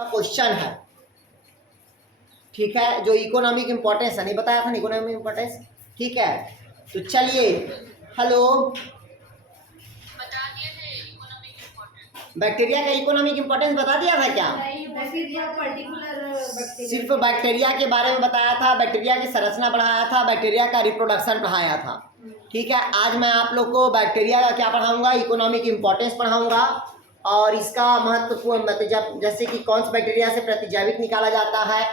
का क्वेश्चन है, ठीक है, जो इकोनॉमिक इंपॉर्टेंस है, नहीं बताया था इकोनॉमिक इंपॉर्टेंस, ठीक है। तो चलिए, हेलो, बता दिए थे इकोनॉमिक इम्पोर्टेंस। बैक्टीरिया का इकोनॉमिक इंपॉर्टेंस बता दिया था क्या? सिर्फ बैक्टीरिया के बारे में बताया था, बैक्टीरिया की संरचना पढ़ाया था, बैक्टीरिया का रिप्रोडक्शन पढ़ाया था, ठीक है। आज मैं आप लोग को बैक्टीरिया का क्या पढ़ाऊंगा, इकोनॉमिक इंपॉर्टेंस पढ़ाऊंगा, और इसका महत्वपूर्ण मतलब जैसे कि कौन सा बैक्टीरिया से प्रतिजैविक निकाला जाता है,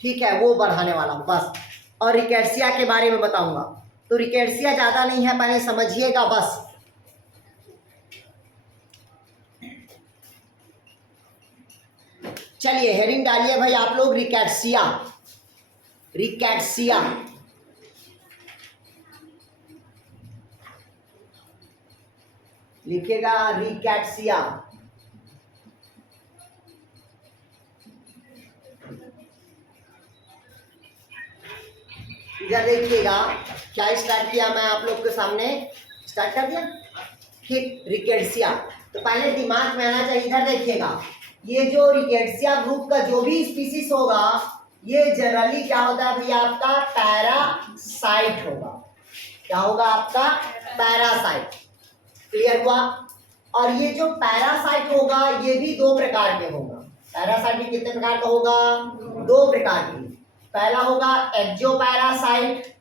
ठीक है, वो बढ़ाने वाला हूँ बस। और रिकेट्सिया के बारे में बताऊंगा। तो रिकेट्सिया ज़्यादा नहीं है, पहले समझिएगा बस। चलिए हेडिंग डालिए भाई आप लोग, रिकेट्सिया, रिकेट्सिया। लिखिएगा रिकेट्सिया। इधर देखिएगा क्या स्टार्ट किया मैं आप लोग के सामने, स्टार्ट कर दिया, ठीक। रिकेट्सिया तो पहले दिमाग में आना चाहिए। इधर देखिएगा, ये जो रिकेट्सिया ग्रुप का जो भी स्पीसीज होगा, ये जनरली क्या होता है भैया, आपका पैरासाइट होगा। क्या होगा आपका? पैरासाइट। क्लियर हुआ? और ये जो पैरासाइट होगा ये भी दो प्रकार के होगा। पैरासाइट भी कितने प्रकार का होगा? दो प्रकार के। पहला होगा एक्सोपैरासाइट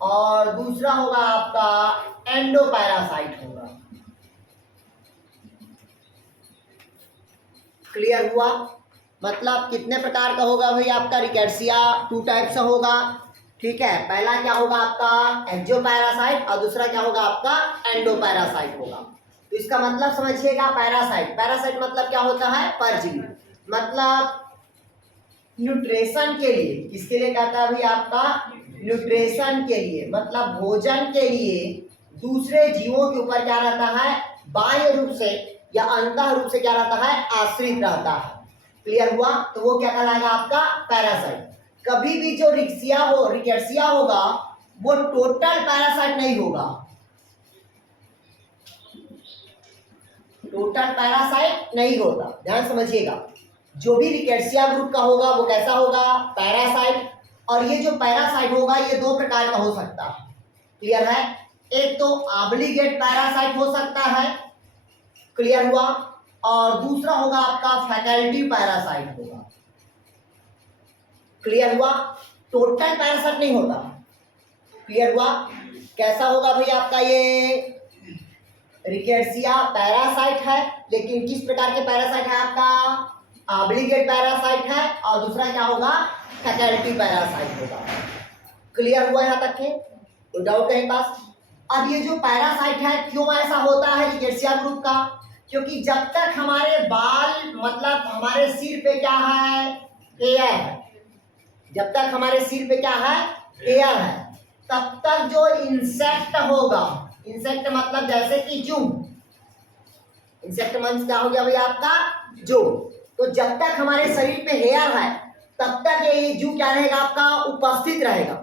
और दूसरा होगा आपका एंडोपैरासाइट होगा। क्लियर हुआ? मतलब कितने प्रकार का होगा भाई आपका रिकेट्सिया? टू टाइप से होगा, ठीक है। पहला क्या होगा आपका एक्सोपैरासाइट और दूसरा क्या होगा आपका एंडोपैरासाइट होगा। तो इसका मतलब समझिएगा, पैरासाइट, पैरासाइट मतलब क्या होता है? परजीवी। मतलब न्यूट्रिशन के लिए, किसके लिए कहता है भाई आपका? न्यूट्रिशन के लिए, मतलब भोजन के लिए दूसरे जीवों के ऊपर क्या रहता है? बाह्य रूप से या अंतः रूप से क्या रहता है? आश्रित रहता है। क्लियर हुआ? तो वो क्या कहलाएगा आपका? पैरासाइट। कभी भी जो रिकेट्सिया होगा वो टोटल पैरासाइट नहीं होगा, टोटल पैरासाइट नहीं होगा, ध्यान समझिएगा। जो भी रिकेट्सिया ग्रुप का होगा वो कैसा होगा? पैरासाइट। और ये जो पैरासाइट होगा ये दो प्रकार का हो सकता है। क्लियर है? एक तो ऑब्लिगेट पैरासाइट हो सकता है, क्लियर हुआ, और दूसरा होगा आपका फैकल्टी पैरासाइट होगा। क्लियर हुआ? टोटल पैरासाइट नहीं होता। क्लियर हुआ? कैसा होगा भाई आपका ये रिकेट्सिया? पैरासाइट है, लेकिन किस प्रकार के पैरासाइट है आपका? ऑब्लिगेट पैरासाइट है, और दूसरा क्या होगा? फैकल्टी पैरासाइट होगा। क्लियर हुआ यहाँ तक के? कोई डाउट कहीं पास? अब ये जो पैरासाइट है क्यों ऐसा होता है रिकेट्सिया ग्रुप का? क्योंकि जब तक हमारे बाल, मतलब हमारे सिर पे क्या है? हेयर है। जब तक हमारे सिर पे क्या है? हेयर है, तब तक जो इंसेक्ट होगा, इंसेक्ट मतलब जैसे कि जू, इंसेक्ट मींस क्या हो गया भाई आपका? जू। तो जब तक हमारे शरीर पे हेयर है तब तक ये जू क्या रहेगा आपका? उपस्थित रहेगा।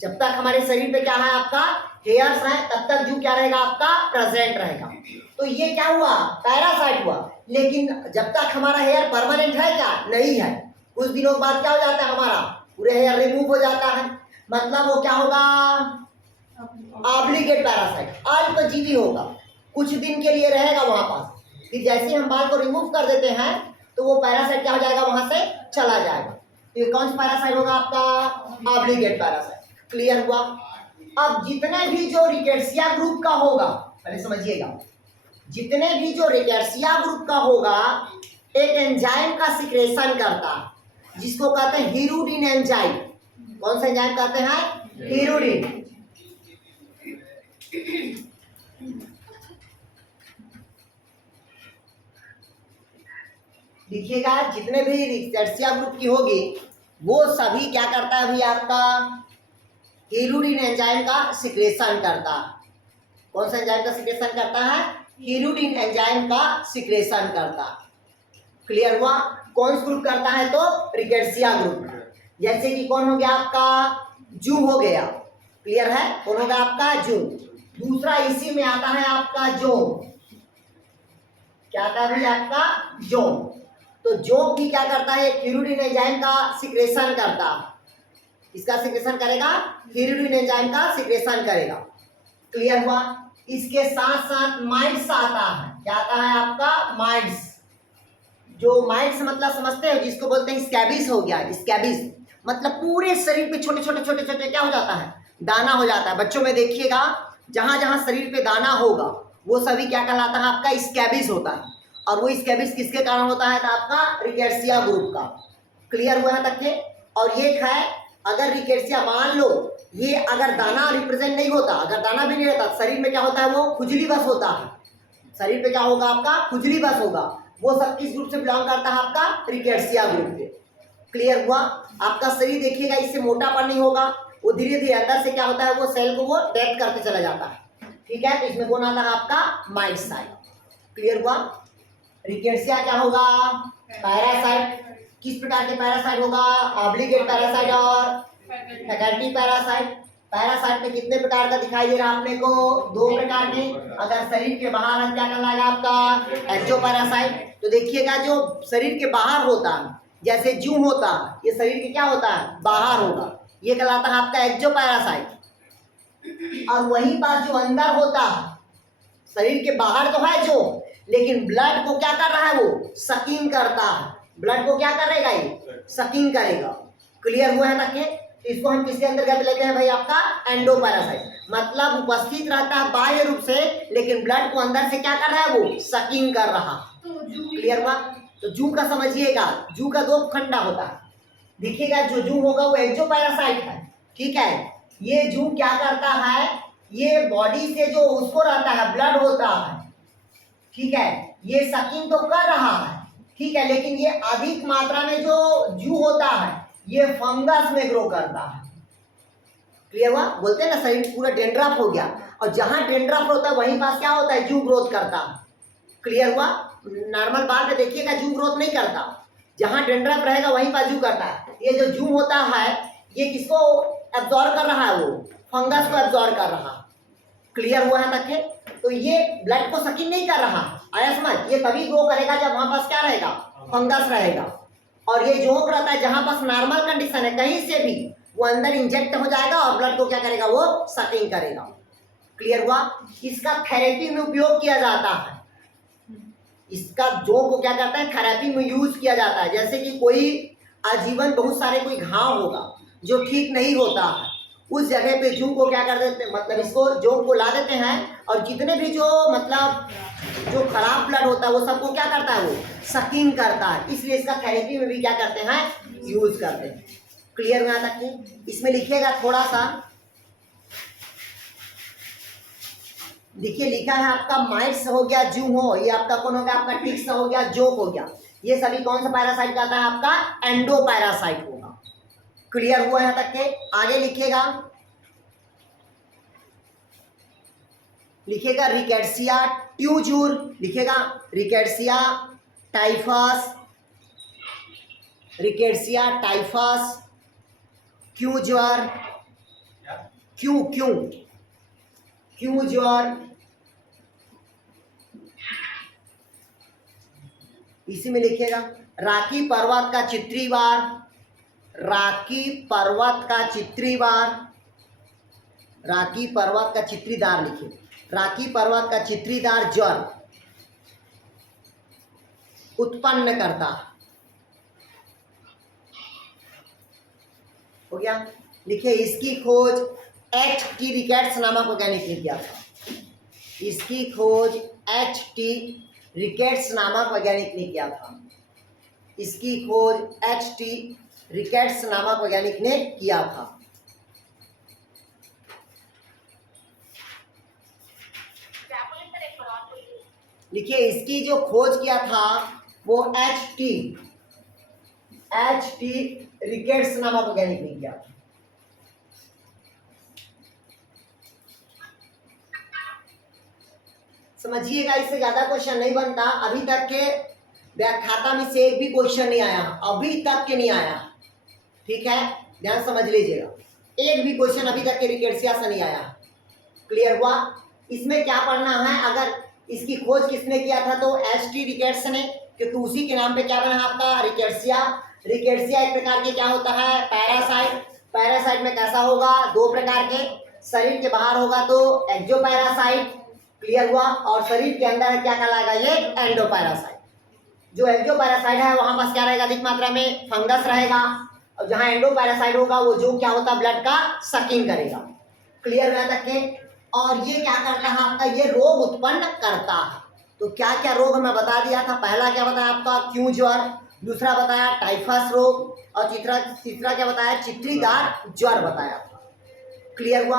जब तक हमारे शरीर पे क्या है आपका? हेयर्स है, तब तक जू क्या रहेगा आपका? प्रेजेंट रहेगा। तो ये क्या हुआ? पैरासाइट हुआ। लेकिन जब तक हमारा हेयर परमानेंट है क्या? नहीं है। कुछ दिनों बाद क्या हो जाता है? हमारा पूरे हेयर रिमूव हो जाता है। मतलब वो क्या होगा? ऑब्लिगेट पैरासाइट, अल्पजीवी होगा, कुछ दिन के लिए रहेगा वहां पास, फिर जैसे हम बाल को रिमूव कर देते हैं तो वो पैरासाइट क्या हो जाएगा? वहां से चला जाएगा। तो ये कौन सा पैरासाइट होगा आपका? Obligate parasite. क्लियर हुआ? अब जितने भी जो रिकेट्सिया ग्रुप का होगा, पहले समझिएगा, जितने भी जो रिकेट्सिया ग्रुप का होगा एक एंजाइम का सिक्रेशन करता है जिसको कहते हैं हीरुडिन एंजाइम। कौन सा एंजाइम कहते हैं? हीरुडिन। देखिएगा, जितने भी रिकेट्सिया ग्रुप की होगी वो सभी क्या करता है भाई आपका? हीरुडिन एंजाइम का सिक्रेशन करता है। कौन सा एंजाइम का सिक्रेशन करता है? हीरुडिन एंजाइम का सिक्रेशन करता है। क्लियर हुआ? कौन सा ग्रुप करता है? तो रिकेट्सिया ग्रुप। जैसे कि कौन हो गया आपका? जू हो गया। क्लियर है? कौन होगा आपका? जू। दूसरा इसी में आता है आपका जो, क्या आता है भाई आपका जोंक। तो जोंक भी क्या करता है, हिस्टुडिन एंजाइम का सिक्रेशन करता है। इसका सिक्रेशन करेगा, हिस्टुडिन एंजाइम का सिक्रेशन करेगा। क्लियर हुआ। इसके साथ साथ माइट्स आता है। क्या आता है आपका माइट्स। जो माइट्स मतलब समझते हो, जिसको बोलते हैं स्कैबिस हो गया। स्कैबिस मतलब पूरे शरीर पे छोटे छोटे छोटे छोटे क्या हो जाता है, दाना हो जाता है। बच्चों में देखिएगा जहां जहां शरीर पे दाना होगा वो सभी क्या कहलाता है आपका स्कैबिस होता है। और वो स्कैबिस किसके कारण होता है, तो आपका रिकेट्सिया ग्रुप का। क्लियर हुआ है तक के। और ये है अगर रिकेट्सिया मान लो ये अगर दाना रिप्रेजेंट नहीं होता, अगर दाना भी नहीं रहता, शरीर में क्या होता है, वो खुजली बस होता है। शरीर पे क्या होगा आपका, खुजली बस होगा। वो सब किस ग्रुप से बिलोंग करता है आपका, रिकेट्सिया ग्रुप के। क्लियर हुआ। आपका शरीर देखिएगा इससे मोटापन नहीं होगा, वो धीरे धीरे अंदर से क्या होता है, वो सेल को वो डेथ करते चला जाता है। ठीक है, तो इसमें कौन आता है आपका माइट्स साइड। क्लियर हुआ। रिकेट्सिया क्या होगा, पैरासाइट। किस प्रकार के पैरासाइट होगा, ऑब्लिगेट पैरासाइट और फैकल्टी पैरासाइट। पैरासाइट में कितने प्रकार का दिखाई दे रहा है अपने को, 2 प्रकार के। अगर शरीर के बाहर है क्या कहलाएगा आपका एक्टोपैरासाइट। तो देखिएगा जो शरीर के बाहर होता है, जैसे जू होता है, ये शरीर के क्या होता है, बाहर होगा, ये कहलाता है आपका एक्टोपैरासाइट। और वहीं पास जो अंदर होता है, शरीर के बाहर तो है जो, लेकिन ब्लड को क्या कर रहा है, वो सकिंग करता है। ब्लड को क्या करेगा, ये सकिंग करेगा। क्लियर हुआ है ना के। इसको हम किसके अंतर्गत लेते हैं भाई, आपका एंडोपैरासाइट। मतलब उपस्थित रहता है बाह्य रूप से, लेकिन ब्लड को अंदर से क्या कर रहा है, वो सकिंग कर रहा। क्लियर हुआ। तो जू का समझिएगा, जू का 2 खंडा होता है। देखिएगा जो जू होगा वो एक्टोपैरासाइट है। ठीक है, ये जू क्या करता है, ये बॉडी से जो उसको रहता है, ब्लड होता है, ठीक है, ये सकिंग तो कर रहा है, ठीक है, लेकिन ये अधिक मात्रा में जो जू होता है ये फंगस में ग्रो करता है। क्लियर हुआ। बोलते हैं ना शरीर पूरा डेंड्रफ हो गया, और जहां डेंड्रफ होता है वहीं पास क्या होता है, जू ग्रोथ करता है। क्लियर हुआ। नॉर्मल बाल पे देखिएगा जू ग्रोथ नहीं करता, जहां डेंड्रफ रहेगा वहीं पास जू करता है। ये जो जू होता है ये किसको एब्जॉर्ब कर रहा है, वो फंगस को एब्जॉर्ब कर रहा है। क्लियर हुआ है तक के। तो ये ब्लड को सकिंग नहीं कर रहा, आया समझ। ये तभी ग्रो करेगा जब वहां पास क्या रहेगा, फंगस रहेगा। और ये जोंक रहता है जहां पास नॉर्मल कंडीशन है, कहीं से भी वो अंदर इंजेक्ट हो जाएगा और ब्लड को क्या करेगा, वो सकिंग करेगा। क्लियर हुआ। इसका थेरेपी में उपयोग किया जाता है। इसका जोंक को क्या करता है, थेरेपी में यूज किया जाता है। जैसे कि कोई आजीवन बहुत सारे कोई घाव होगा जो ठीक नहीं होता है, उस जगह पे जू को क्या कर देते हैं, मतलब इसको जोंक को ला देते हैं, और जितने भी जो मतलब जो खराब ब्लड होता है वो सबको क्या करता है, वो सकिंग करता है। इसलिए इसका थेरेपी में भी क्या करते हैं, यूज करते हैं। क्लियर हुआ तक कि। इसमें लिखिएगा थोड़ा सा, देखिए लिखा है आपका माइट्स हो गया, जू हो, ये आपका कौन हो गया, आपका टिक्स हो गया, जोक हो गया। ये सभी कौन सा पैरासाइट कहता है, आपका एंडोपैरासाइट होगा। क्लियर हुआ यहाँ तक के। आगे लिखिएगा, लिखिएगा रिकेट्सिया ट्यूजूर, लिखिएगा rickettsia typhus, rickettsia typhus, Kujur, Kujur, इसी में लिखिएगा राकी पर्वत का चित्रीवार, राकी पर्वत का चित्रीवार, राकी पर्वत का चित्रीदार लिखिए, राकी पर्वत का चित्रीदार ज्वर उत्पन्न करता। हो गया। लिखिए इसकी खोज H.T. रिकेट्स नामक वैज्ञानिक ने किया था। इसकी खोज H.T. रिकेट्स नामक वैज्ञानिक ने किया था। इसकी खोज H.T. रिकेट्स नामक वैज्ञानिक ने किया था। लिखिए इसकी जो खोज किया था वो H.T. रिकेट्स नामक वैज्ञानिक ने किया था। समझिएगा, इससे ज्यादा क्वेश्चन नहीं बनता। अभी तक के व्याख्याता में से एक भी क्वेश्चन नहीं आया, अभी तक के नहीं आया। ठीक है, ध्यान समझ लीजिएगा, एक भी क्वेश्चन अभी तक के रिकेट्सिया से नहीं आया। क्लियर हुआ। इसमें क्या पढ़ना है, अगर इसकी खोज किसने किया था? तो एच.टी. रिकेट्स ने, क्योंकि उसी के नाम पे क्या बना आपका? रिकेट्सिया। रिकेट्सिया एक प्रकार के क्या होता है? पैरासाइट। पैरासाइट में कैसा होगा? दो प्रकार के, शरीर के बाहर होगा तो एक्जोपैरासाइट, क्लियर हुआ, और शरीर के अंदर क्या कहलाएगा? ये एंडोपैरासाइट। जो एक्जोपैरासाइट है वहां पास क्या रहेगा? अधिक मात्रा में फंगस रहेगा, और जहां एंडोपैरासाइट होगा वो जो क्या होता है? ब्लड का सकिंग करेगा। क्लियर हुआ तक के? और ये क्या करता है आपका? ये रोग उत्पन्न करता है। तो क्या क्या रोग मैं बता दिया था। पहला क्या बताया आपका? क्यू ज्वर, दूसरा बताया टाइफस रोग, और तीसरा क्या बताया? चित्रीदार ज्वर बताया। क्लियर हुआ?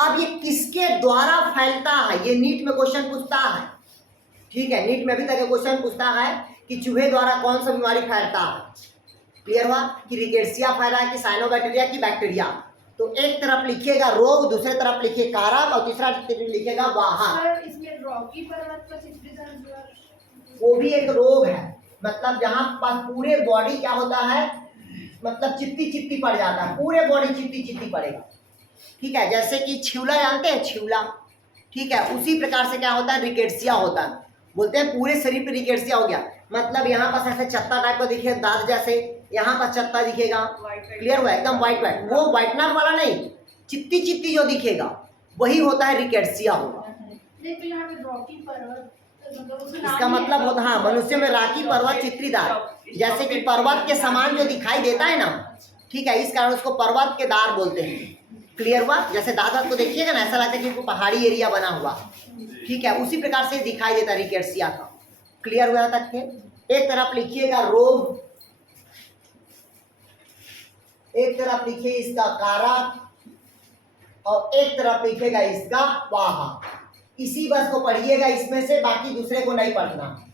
अब ये किसके द्वारा फैलता है? ये नीट में क्वेश्चन पूछता है, ठीक है, नीट में अभी तक क्वेश्चन पूछता है कि चूहे द्वारा कौन सा बीमारी फैलता है। क्लियर हुआ? कि रिकेट्सिया फैला है, कि साइनोबैक्टीरिया, की बैक्टीरिया। तो एक तरफ लिखिएगा रोग, दूसरे तरफ लिखिए कारक, और तीसरा लिखिएगा वाहक। सर इसमें रॉकी पर्वत का चित्रीदार ज्वर वो भी एक रोग है, मतलब जहां पास पूरे बॉडी क्या होता है? मतलब चित्ती चित्ती पड़ जाता है, पूरे बॉडी चित्ती चित्ती पड़ेगा, ठीक है। जैसे कि छिवला जानते हैं? छिवला, ठीक है, उसी प्रकार से क्या होता है? रिकेट्सिया होता है। बोलते हैं पूरे शरीर पे रिकेट्सिया हो गया, मतलब यहाँ पास ऐसे चत्ता टाइप का दिखे, दांत जैसे, यहाँ पर चत्ता दिखेगा। क्लियर हुआ? एकदम व्हाइट व्हाइट, वो व्हाइटनर वाला नहीं, चित्ती चित्ती जो दिखेगा वही होता है रिकेट्सिया होगा। नहीं तो यहाँ पे रॉकी पर्वत मतलब उसका इसका मतलब होता है, हाँ, मनुष्य में राकी पर्वत चित्रीदार, जैसे कि पर्वत के समान जो दिखाई देता है ना, ठीक है, इस कारण उसको पर्वत के दार बोलते हैं। क्लियर हुआ? जैसे दादर को देखिएगा ना, ऐसा लगता है कि पहाड़ी एरिया बना हुआ, ठीक है, उसी प्रकार से दिखाई देता है रिकेट्सिया का। क्लियर हुआ तक के? एक तरफ लिखिएगा रोग, एक तरफ लिखिए इसका कारक, और एक तरफ लिखिएगा इसका वाहक। इसी बस को पढ़िएगा इसमें से, बाकी दूसरे को नहीं पढ़ना,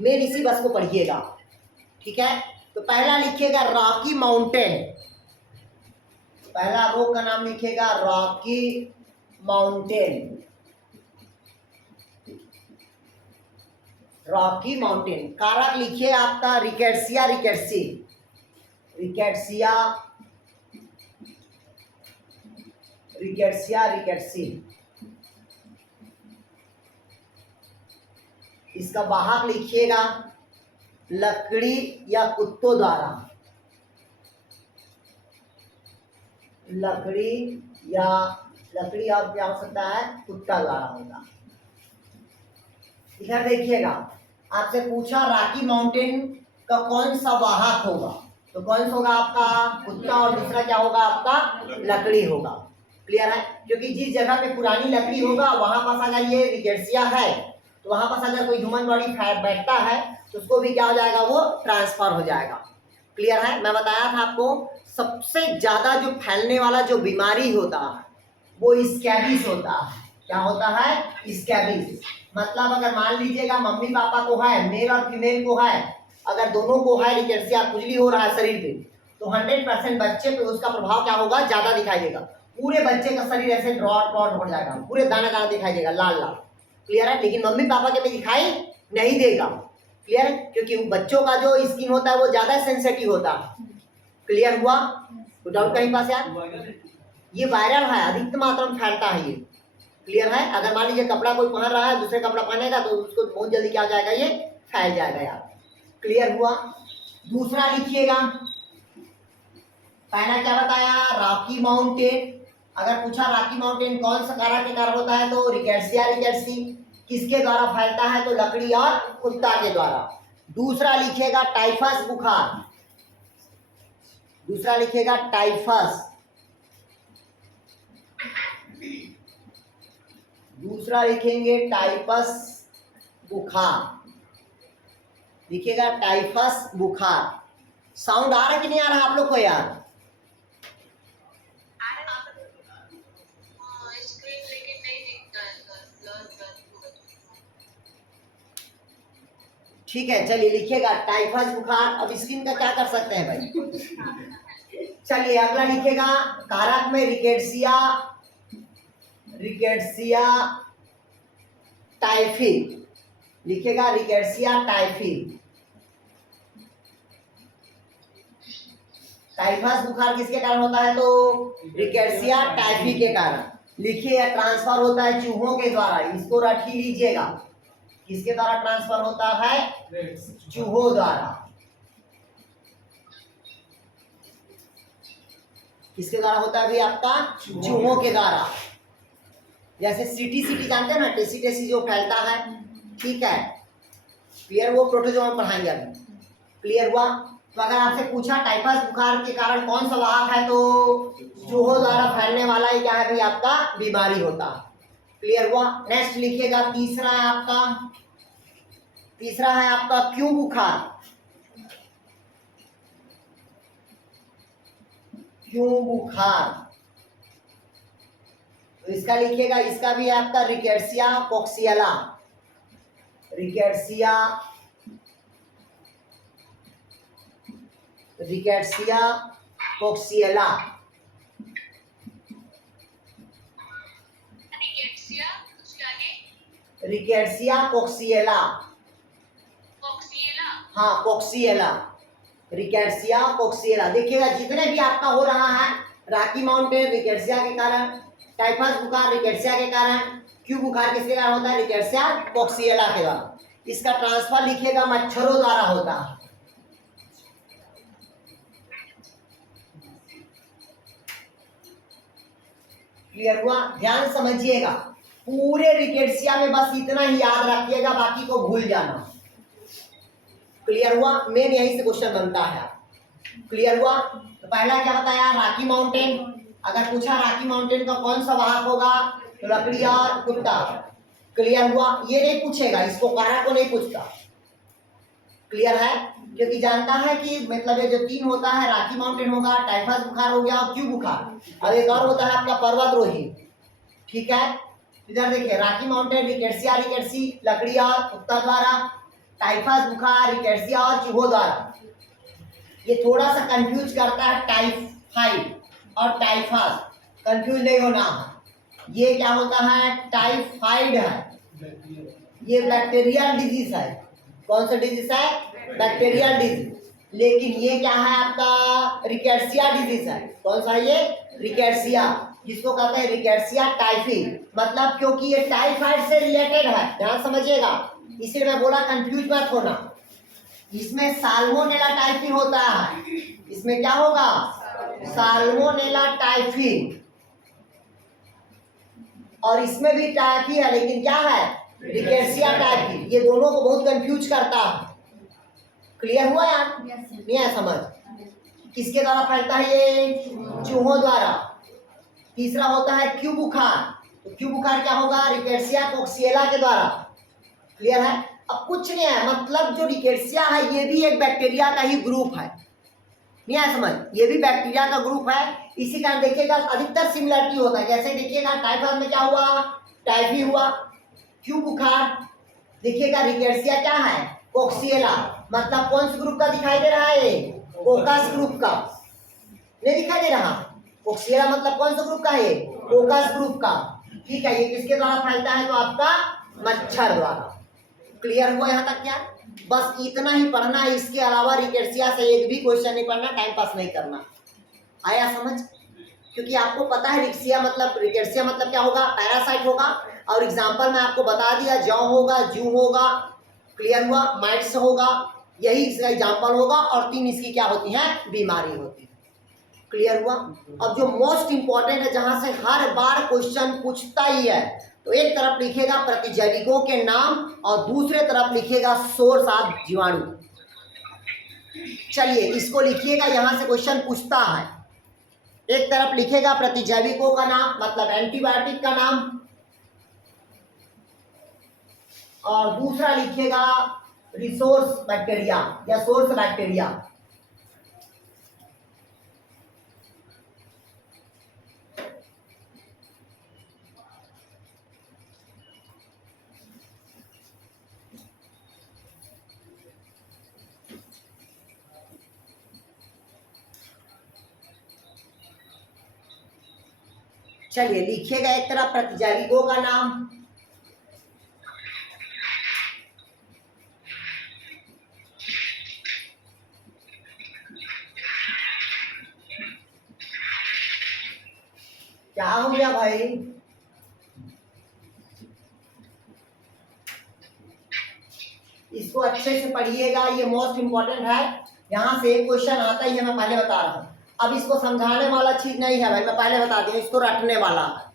मेन इसी बस को पढ़िएगा, ठीक है। तो पहला लिखिएगा रॉकी माउंटेन, पहला रोग का नाम लिखिएगा रॉकी माउंटेन। Rocky mountain. कारक लिखिए आपका रिकेट्सिया रिकेट्सी, रिकेट्सिया रिकेट्सिया रिकेट्सी। इसका वाहक लिखिएगा लकड़ी या कुत्तों द्वारा, लकड़ी और क्या हो सकता है? कुत्ता द्वारा होगा। इधर देखिएगा, आपसे पूछा रॉकी माउंटेन का कौन सा वाहक होगा, तो कौन सा होगा आपका? कुत्ता, और दूसरा क्या होगा आपका? लकड़ी होगा। क्लियर है? क्योंकि जिस जगह पे पुरानी लकड़ी होगा वहां पास अगर ये रिकेट्सिया है, तो वहां पास अगर कोई ह्यूमन बॉडी बैठता है तो उसको भी क्या हो जाएगा? वो ट्रांसफर हो जाएगा। क्लियर है? मैं बताया था आपको सबसे ज्यादा जो फैलने वाला जो बीमारी होता है वो स्कैबिस होता है। क्या होता है? स्कैबिस। मतलब अगर मान लीजिएगा मम्मी पापा को है, मेल और फीमेल को है, अगर दोनों को है रिकेट्सिया, खुजली हो रहा है शरीर पे, तो 100% बच्चे पे उसका प्रभाव क्या होगा? ज्यादा दिखाई देगा। पूरे बच्चे का शरीर ऐसे ड्रॉट ड्रॉट हो जाएगा, पूरे दाना दाना दिखाई देगा, लाल लाल। क्लियर है? लेकिन मम्मी पापा के पे दिखाई नहीं देगा। क्लियर है? क्योंकि बच्चों का जो स्किन होता है वो ज्यादा सेंसिटिव होता है। क्लियर हुआ? तो डाउट कहीं पास यार? ये वायरल है, अधिक मात्रा में फैलता है ये। क्लियर है? अगर मान लीजिए कपड़ा कोई पहन रहा है, दूसरे कपड़ा पहनेगा तो उसको बहुत जल्दी क्या हो जाएगा? ये फैल जाएगा यार। क्लियर हुआ? दूसरा लिखिएगा, पहला क्या बताया? Rocky mountain. अगर पूछा रॉकी माउंटेन कौन सा कारक के कारण होता है, तो रिकेट्सिया रिकेट्सी। किसके द्वारा फैलता है? तो लकड़ी और कुत्ता के द्वारा। दूसरा लिखिएगा टाइफस बुखार, दूसरा लिखिएगा टाइफस, दूसरा लिखेंगे टाइफस बुखार, लिखिएगा टाइफस बुखार। साउंड आ रहा है कि नहीं आ रहा आप लोग को यार? स्क्रीन लेकिन नहीं दिखता है सर, ठीक है, चलिए लिखिएगा टाइफस बुखार। अब स्किन का क्या कर सकते हैं भाई? चलिए अगला लिखिएगा कारक में रिकेट्सिया, रिकेट्सिया टाइफी, लिखिएगा रिकेट्सिया टाइफी। टाइफस बुखार किसके कारण होता है? तो रिकेट्सिया टाइफी के कारण। लिखिए ट्रांसफर होता है चूहों के द्वारा, इसको रट ही लीजिएगा। किसके द्वारा ट्रांसफर होता है? चूहों द्वारा। किसके द्वारा होता है भाई आपका? चूहों के द्वारा। जैसे सीटी सीटी जानते हैं ना, टेसी टेसी जो फैलता है, ठीक है, क्लियर? वो प्रोटोजोआ पढ़ाएंगे अभी। क्लियर हुआ? तो अगर आपसे पूछा टाइफस बुखार के कारण कौन सा वाहक है, तो चूहों द्वारा फैलने वाला ही क्या है भाई आपका? बीमारी होता है। क्लियर हुआ? नेक्स्ट लिखिएगा, तीसरा है आपका क्यों बुखार। क्यों बुखार, तो इसका लिखिएगा, इसका भी है आपका रिकेट्सिया कोक्सिएला। रिकेट्सिया कोक्सिएला। रिकेट्सिया उसके आगे रिकेट्सिया कोक्सिएला। कॉक्सिएला। हाँ, कोक्सिएला, रिकेट्सिया कोक्सिएला। देखिएगा जितने भी आपका हो रहा है, रॉकी माउंटेन रिकेट्सिया के कारण, टाइफस बुखार रिकेट्सिया के कारण, क्यों बुखार किसके कारण होता है? रिकेट्सिया कोक्सिएला के द्वारा। इसका ट्रांसफर लिखिएगा मच्छरों द्वारा होता है। क्लियर हुआ? ध्यान समझिएगा, पूरे रिकेट्सिया में बस इतना ही याद रखिएगा, बाकी को भूल जाना। क्लियर हुआ? मेन यही से क्वेश्चन बनता है। क्लियर हुआ? तो पहला क्या बताया? Rocky mountain. अगर पूछा रॉकी माउंटेन का कौन सा वाहक होगा, तो लकड़ी और कुत्ता। क्लियर हुआ? ये नहीं पूछेगा, इसको कारा को नहीं पूछता। क्लियर है? क्योंकि जानता है कि मतलब ये जो तीन होता है, रॉकी माउंटेन होगा, टाइफस बुखार हो गया और क्यों बुखार, और एक और होता है आपका पर्वतरोही। ठीक है, इधर देखिए, रॉकी माउंटेन रिकेट्सिया रिकेट्सी लकड़ी और कुत्ता द्वारा, टाइफस बुखार रिकेट्सिया और चूहों द्वारा। ये थोड़ा सा कंफ्यूज करता है टाइफाइड और टाइफस, कंफ्यूज नहीं होना। ये क्या होता है? टाइफाइड है, ये बैक्टीरियल डिजीज है। कौन सा डिजीज है? Bacterial disease. लेकिन ये क्या है आपका? रिकेट्सिया डिजीज है। कौन सा है ये? रिकेट्सिया, जिसको कहते हैं रिकेट्सिया टाइफी, मतलब क्योंकि ये टाइफाइड से रिलेटेड है। ध्यान समझिएगा, इसीलिए मैं बोला कंफ्यूज मत होना। इसमें साल्मोनेला टाइफी होता है। इसमें क्या होगा? Salmonella typhi. और इसमें भी टाइफी है, लेकिन क्या है? Rickettsia typhi. ये दोनों को बहुत कंफ्यूज करता है। क्लियर हुआ यार? नहीं है समझ? किसके द्वारा फैलता है ये? चूहों द्वारा। तीसरा होता है क्यों बुखार, तो क्यों बुखार क्या होगा? रिकेट्सिया कोक्सिएला के द्वारा। क्लियर है? अब कुछ नहीं है, मतलब जो रिकेट्सिया है ये भी एक बैक्टीरिया का ही ग्रुप है। नहीं है समझ? ये भी बैक्टीरिया का ग्रुप है। इसी कारण देखिएगा अधिकतर सिमिलरिटी होता है। जैसे देखिएगा टाइफस में क्या हुआ? टाइफी हुआ। क्यों बुखार देखिएगा, रिकेट्सिया क्या है? कोक्सिएला, मतलब कौन से ग्रुप का दिखाई दे रहा है? कोकस ग्रुप का। नहीं दिखाई दे रहा? कोक्सिएला मतलब कौन सा ग्रुप का है? कोकस ग्रुप का। ठीक है, ये किसके द्वारा फैलता है? तो आपका मच्छर द्वारा। क्लियर हुआ यहाँ तक? क्या बस इतना ही पढ़ना है, इसके अलावा रिकेट्सिया से एक भी क्वेश्चन नहीं पढ़ना, टाइम पास नहीं करना। आया समझ? क्योंकि आपको पता है रिकेट्सिया मतलब क्या होगा? पैरासाइट होगा। और एग्जाम्पल में आपको बता दिया, जौ होगा, जू होगा, क्लियर हुआ, माइट्स होगा, यही इसका एग्जाम्पल होगा। और तीन इसकी क्या होती हैं? बीमारी होती है। क्लियर हुआ? अब जो मोस्ट इंपॉर्टेंट है, जहां से हर बार क्वेश्चन पूछता ही है, तो एक तरफ लिखेगा प्रतिजैविकों के नाम और दूसरे तरफ लिखेगा सोर्स ऑफ जीवाणु। चलिए इसको लिखिएगा, यहां से क्वेश्चन पूछता है। एक तरफ लिखेगा प्रतिजैविकों का नाम, मतलब एंटीबायोटिक का नाम, और दूसरा लिखिएगा रिसोर्स बैक्टीरिया या सोर्स बैक्टीरिया। चलिए लिखिएगा एक तरफ प्रतिजैविकों का नाम, क्या हो गया भाई? अच्छे से पढ़िएगा, ये मोस्ट इंपॉर्टेंट है। यहाँ से एक क्वेश्चन आता ही है, मैं पहले बता रहा हूँ। अब इसको समझाने वाला चीज नहीं है भाई, मैं पहले बता दूं, इसको रटने वाला है।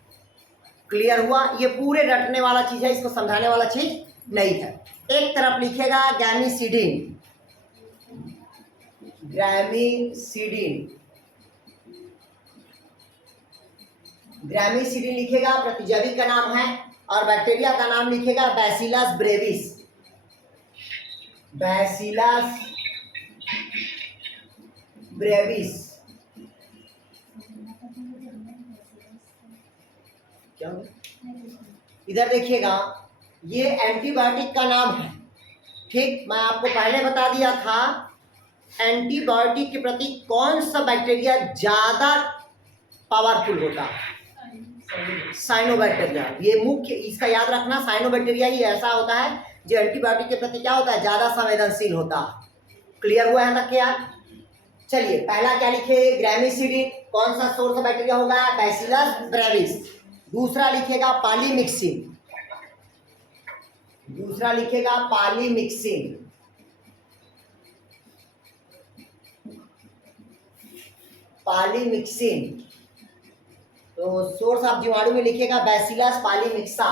क्लियर हुआ? ये पूरे रटने वाला चीज है, इसको समझाने वाला चीज नहीं है। एक तरफ लिखेगा गैमीसीडिन, ग्रामीसीडिन, ग्रामीसीडिन लिखेगा, प्रतिजैविक का नाम है, और बैक्टीरिया का नाम लिखेगा बैसिलस ब्रेविस, बैसिलस ब्रेविस। क्या हो गया? इधर देखिएगा, ये एंटीबायोटिक का नाम है। ठीक, मैं आपको पहले बता दिया था एंटीबायोटिक के प्रति कौन सा बैक्टीरिया ज्यादा पावरफुल होता है, साइनोबैक्टीरिया। ये मुख्य, इसका याद रखना, साइनोबैक्टीरिया ही ऐसा होता है जो एंटीबायोटिक के प्रति क्या होता है, ज्यादा संवेदनशील होता है। क्लियर हुआ है ना क्या? चलिए, पहला क्या लिखे, ग्रामीसीडिन, कौन सा सोर्स ऑफ बैक्टीरिया होगा, बैसिलस ब्रेविस। दूसरा लिखेगा पॉलीमिक्सिन, दूसरा लिखेगा पॉलीमिक्सिन, पॉलीमिक्सिन। तो सोर्स ऑफ जीवाणु में लिखेगा बैसिलस पॉलीमिक्सा,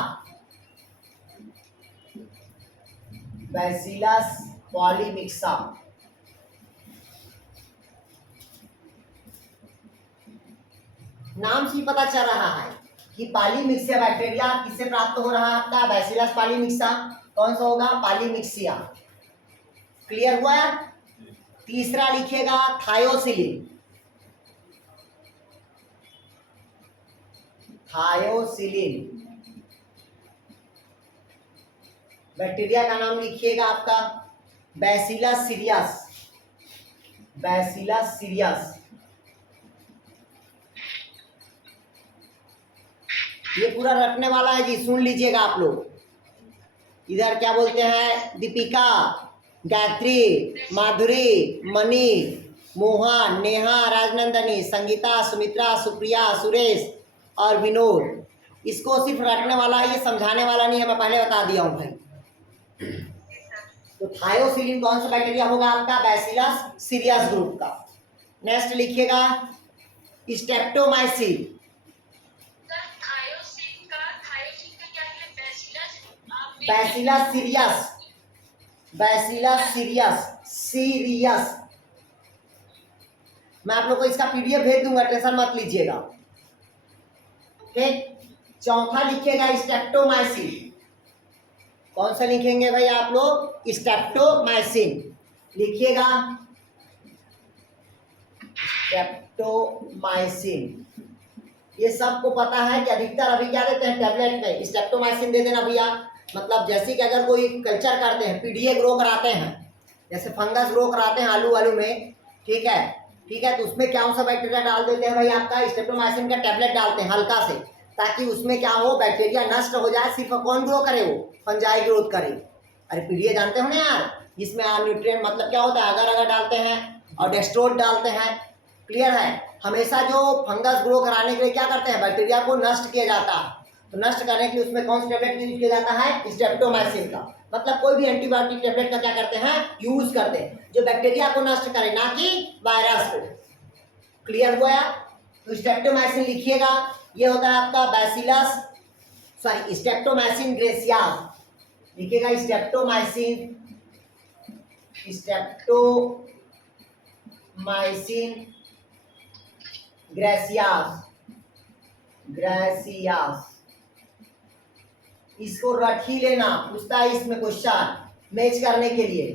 बैसिलस पॉलीमिक्सा। नाम से पता चल रहा है कि पॉलीमिक्सिया बैक्टीरिया किससे प्राप्त हो रहा है, आपका बैसिलस पॉलीमिक्सा। कौन सा होगा, पॉलीमिक्सिया। क्लियर हुआ? तीसरा लिखेगा थायोसिलिन, थायोसिलिन। बैक्टीरिया का नाम लिखिएगा आपका बैसिलस सीरियस, बैसिलस सीरियस। ये पूरा रटने वाला है जी, सुन लीजिएगा आप लोग। इधर क्या बोलते हैं, दीपिका, गायत्री, माधुरी, मनी, मोहन, नेहा, राजनंदनी, संगीता, सुमित्रा, सुप्रिया, सुरेश और विनोद। इसको सिर्फ रटने वाला है, ये समझाने वाला नहीं है, मैं पहले बता दिया हूँ भाई। तो थायोसिलिन कौन सा बैक्टीरिया होगा आपका, बैसिलस सीरियस ग्रुप का। नेक्स्ट लिखिएगा streptomycin, bacillus serious, bacillus serious, serious. मैं आप लोग को इसका पीडीएफ भेज दूंगा, टेंशन मत लीजिएगा। ठीक, चौथा लिखिएगा स्ट्रेप्टोमाइसिन। कौन सा लिखेंगे भाई आप लोग, स्ट्रेप्टोमाइसिन लिखिएगा, स्ट्रेप्टोमाइसिन। ये सबको पता है कि अधिकतर अभी क्या देते हैं, टैबलेट में स्ट्रेप्टोमाइसिन दे देना भैया। मतलब जैसे कि अगर कोई कल्चर करते हैं, पीडीए ग्रो कराते हैं, जैसे फंगस ग्रो कराते हैं आलू वालू में, ठीक है, ठीक है, तो उसमें क्या सा बैक्टीरिया डाल देते हैं भाई, आपका स्ट्रेप्टोमाइसिन का टैबलेट डालते हैं हल्का से, ताकि उसमें क्या हो, बैक्टीरिया नष्ट हो जाए। सिर्फ कौन ग्रो करे, वो फंजाई ग्रोथ करे। अरे पीडीए जानते हो ना यार, जिसमें न्यूट्रिएंट मतलब क्या होता है, अगर अगर डालते हैं और डेस्ट्रोल डालते हैं। क्लियर है? हमेशा जो फंगस ग्रो कराने के लिए क्या करते हैं, बैक्टीरिया को नष्ट किया जाता है। तो नष्ट करने के लिए उसमें कौन सा टैबलेट यूज किया जाता है, स्ट्रेप्टोमाइसिन का। मतलब कोई भी एंटीबायोटिक टैबलेट का क्या करते हैं, यूज करते हैं, जो बैक्टीरिया को नष्ट करे, ना कि वायरस को। क्लियर हुआ? तो स्ट्रेप्टोमाइसिन लिखिएगा, ये होता है आपका बैसिलस, सॉरी स्ट्रेप्टोमाइसिन ग्रेसियास लिखिएगा, स्ट्रेप्टोमाइसिन, स्ट्रेप्टोमाइसिन ग्रेसियास, ग्रेसियास। इसको रट ही लेना, पूछता है इसमें क्वेश्चन मैच करने के लिए।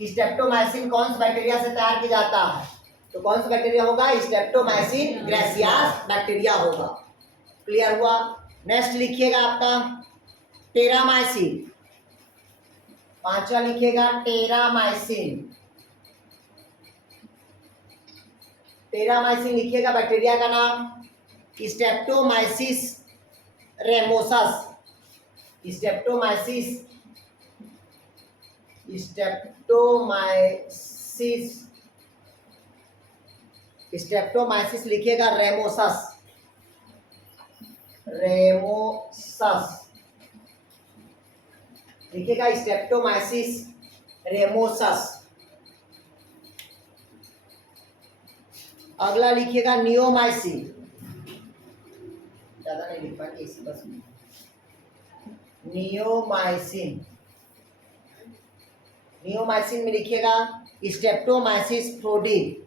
स्ट्रेप्टोमाइसिन कौन सा बैक्टीरिया से तैयार किया जाता है, तो कौन सा बैक्टीरिया होगा, स्ट्रेप्टोमाइसिन ग्रेसियास बैक्टीरिया होगा। क्लियर हुआ? नेक्स्ट लिखिएगा आपका टेरामाइसिन, पांचवा लिखिएगा टेरामाइसिन। टेरामाइसिन लिखिएगा, बैक्टीरिया का नाम स्ट्रेप्टोमाइसिस रेमोसस, स्ट्रेप्टोमाइसिस, स्ट्रेप्टोमाइसिस, स्ट्रेप्टोमाइसिस लिखिएगा रेमोसस, रेमोसस लिखिएगा, स्ट्रेप्टोमाइसिस रेमोसस। अगला लिखिएगा नियोमाइसिन, ज्यादा नहीं लिख पाएंगे इसी बस में। नियोमाइसिन, नियोमाइसिन में लिखिएगा स्ट्रेप्टोमाइसिस प्रोडी,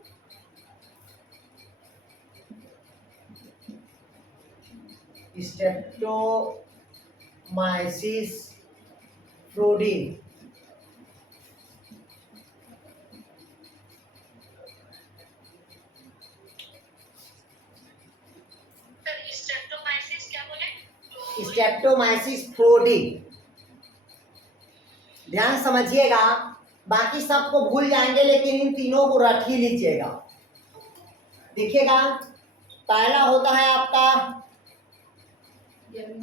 स्ट्रेप्टोमाइसिस प्रोडी। स्ट्रेप्टोमाइसिस क्या बोले? स्ट्रेप्टोमाइसिस प्रोडी, ध्यान समझिएगा, बाकी सबको भूल जाएंगे लेकिन इन तीनों को रख ही लीजिएगा। देखिएगा, पहला होता है आपका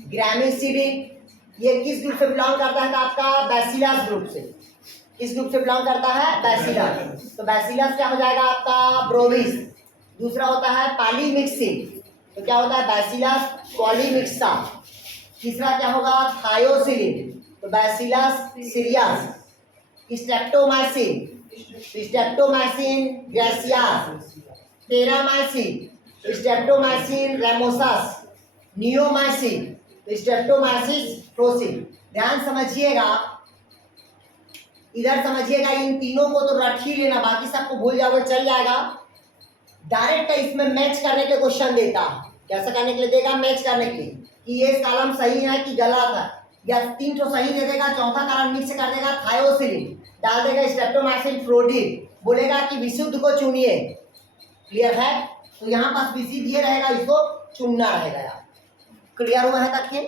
ग्रामिसिडिन, ये किस ग्रुप से बिलोंग करता है? आपका बैसिलस ग्रुप से। किस ग्रुप से बिलोंग करता है? बैसिलस। तो बैसिलस क्या हो जाएगा आपका? ब्रोविस। दूसरा होता है पॉलीमिक्सिन, तो क्या होता है? Bacillus polymyxa. तीसरा क्या होगा? थायोसिलिन, तो bacillus cereus. Streptomycin, streptomycin griseus. Terramycin, streptomycin rimosus. Neomycin, streptomyces प्रोसिन। ध्यान समझिएगा, इधर समझिएगा, इन तीनों को तो रख ही लेना, बाकी सबको भूल जाओगे चल जाएगा। डायरेक्ट इसमें मैच करने के क्वेश्चन देता है। कैसा करने के लिए देगा? मैच करने के लिए, कि ये कॉलम सही है कि गलत है, या 3 तो सही दे देगा, चौथा कॉलम मिक्स कर देगा थायोसिलिन, डाल देगा स्ट्रेप्टोमाइसिन प्रोडीन, बोलेगा कि विशुद्ध को चुनिए। क्लियर है? तो यहाँ पास विशुद्ध ये रहेगा, इसको चुनना रहेगा यार। क्लियर हुआ है तक के?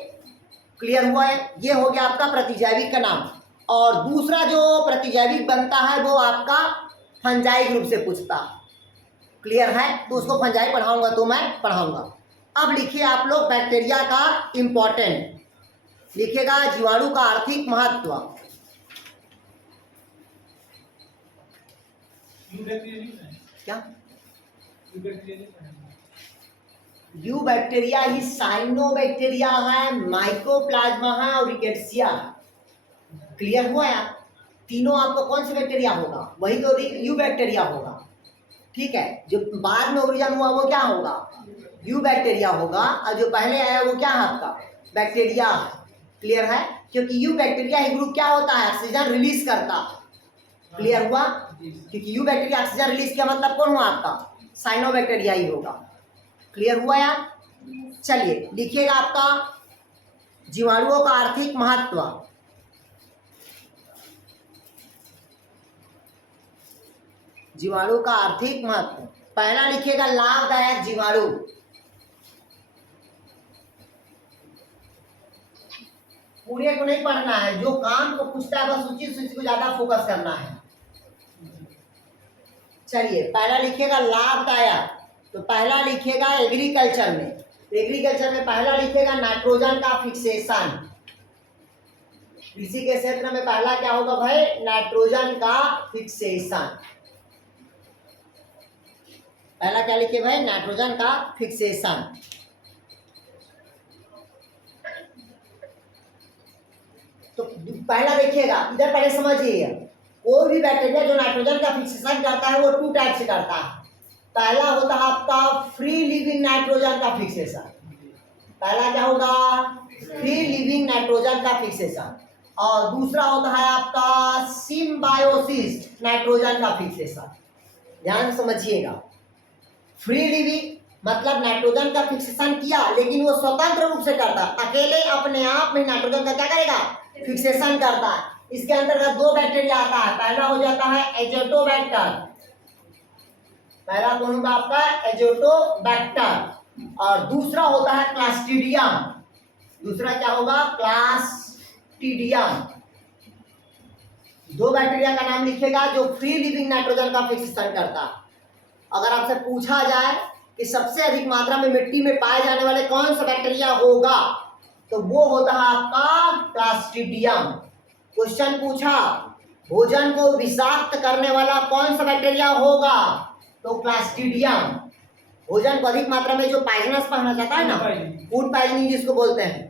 क्लियर हुआ है? ये हो गया आपका प्रतिजैविक का नाम। और दूसरा जो प्रतिजैविक बनता है वो आपका फंजाई ग्रुप से पूछता। क्लियर है? तो उसको फंजाई पढ़ाऊंगा तो मैं पढ़ाऊंगा। अब लिखिए आप लोग बैक्टीरिया का इंपॉर्टेंट, लिखिएगा जीवाणु का आर्थिक महत्व। क्या? यू बैक्टीरिया ही साइनोबैक्टीरिया है, माइकोप्लाज्मा है और रिकेट्सिया। क्लियर हुआ यार? तीनों आपको कौन से बैक्टीरिया होगा? वही तो यू बैक्टीरिया होगा। ठीक है, जो बाद में ओरिजिन हुआ वो क्या होगा? यू बैक्टीरिया होगा, और जो पहले आया वो क्या है आपका? बैक्टीरिया। क्लियर है? क्योंकि यू बैक्टीरिया ही ग्रुप क्या होता है? ऑक्सीजन रिलीज करता। क्लियर हुआ? क्योंकि यू बैक्टीरिया ऑक्सीजन रिलीज किया, मतलब कौन हुआ आपका? साइनोबैक्टीरिया ही होगा। क्लियर हुआ यार? चलिए लिखिएगा आपका जीवाणुओं का आर्थिक महत्व। जीवाणु का आर्थिक महत्व, पहला लिखिएगा लाभदायक जीवाणु। पूरे को नहीं पढ़ना है, जो काम को पूछता है बस उसी को ज्यादा फोकस करना है। चलिए पहला लिखिएगा लाभदायक, तो पहला लिखिएगा एग्रीकल्चर में। एग्रीकल्चर में पहला लिखिएगा नाइट्रोजन का फिक्सेशन। कृषि के क्षेत्र में पहला क्या होगा भाई? नाइट्रोजन का फिक्सेशन। पहला क्या लिखिए भाई? नाइट्रोजन का फिक्सेशन। तो पहला देखिएगा, इधर पहले समझिए, कोई भी बैक्टीरिया जो नाइट्रोजन का फिक्सेशन करता है वो 2 टाइप से करता है। पहला होता है आपका फ्री लिविंग नाइट्रोजन का फिक्सेशन। पहला क्या होगा? फ्री लिविंग नाइट्रोजन का फिक्सेशन। और दूसरा होता है आपका सिम्बायोसिस नाइट्रोजन का फिक्सेशन। ध्यान समझिएगा, फ्री लिविंग मतलब नाइट्रोजन का फिक्सेशन किया, लेकिन वो स्वतंत्र रूप से करता है, अकेले अपने आप में नाइट्रोजन का क्या करेगा? फिक्सेशन करता है। इसके अंतर्गत 2 बैक्टीरिया आता है। पहला हो जाता है एजोटोबैक्टर, पहला कौन होगा आपका? एजोटोबैक्टर। और दूसरा होता है क्लास्ट्रीडियम। दूसरा क्या होगा? क्लास्ट्रीडियम। 2 बैक्टीरिया का नाम लिखिएगा जो फ्री लिविंग नाइट्रोजन का फिक्सेशन करता है। अगर आपसे पूछा जाए कि सबसे अधिक मात्रा में मिट्टी में पाए जाने वाले कौन सा बैक्टीरिया होगा, तो वो होता है आपका क्लास्ट्रीडियम। क्वेश्चन पूछा भोजन को विषाक्त करने वाला कौन सा बैक्टीरिया होगा, तो क्लास्ट्रीडियम। भोजन को अधिक मात्रा में जो पॉइजनस पहना जाता है ना, फूड पॉइजनिंग जिसको बोलते हैं,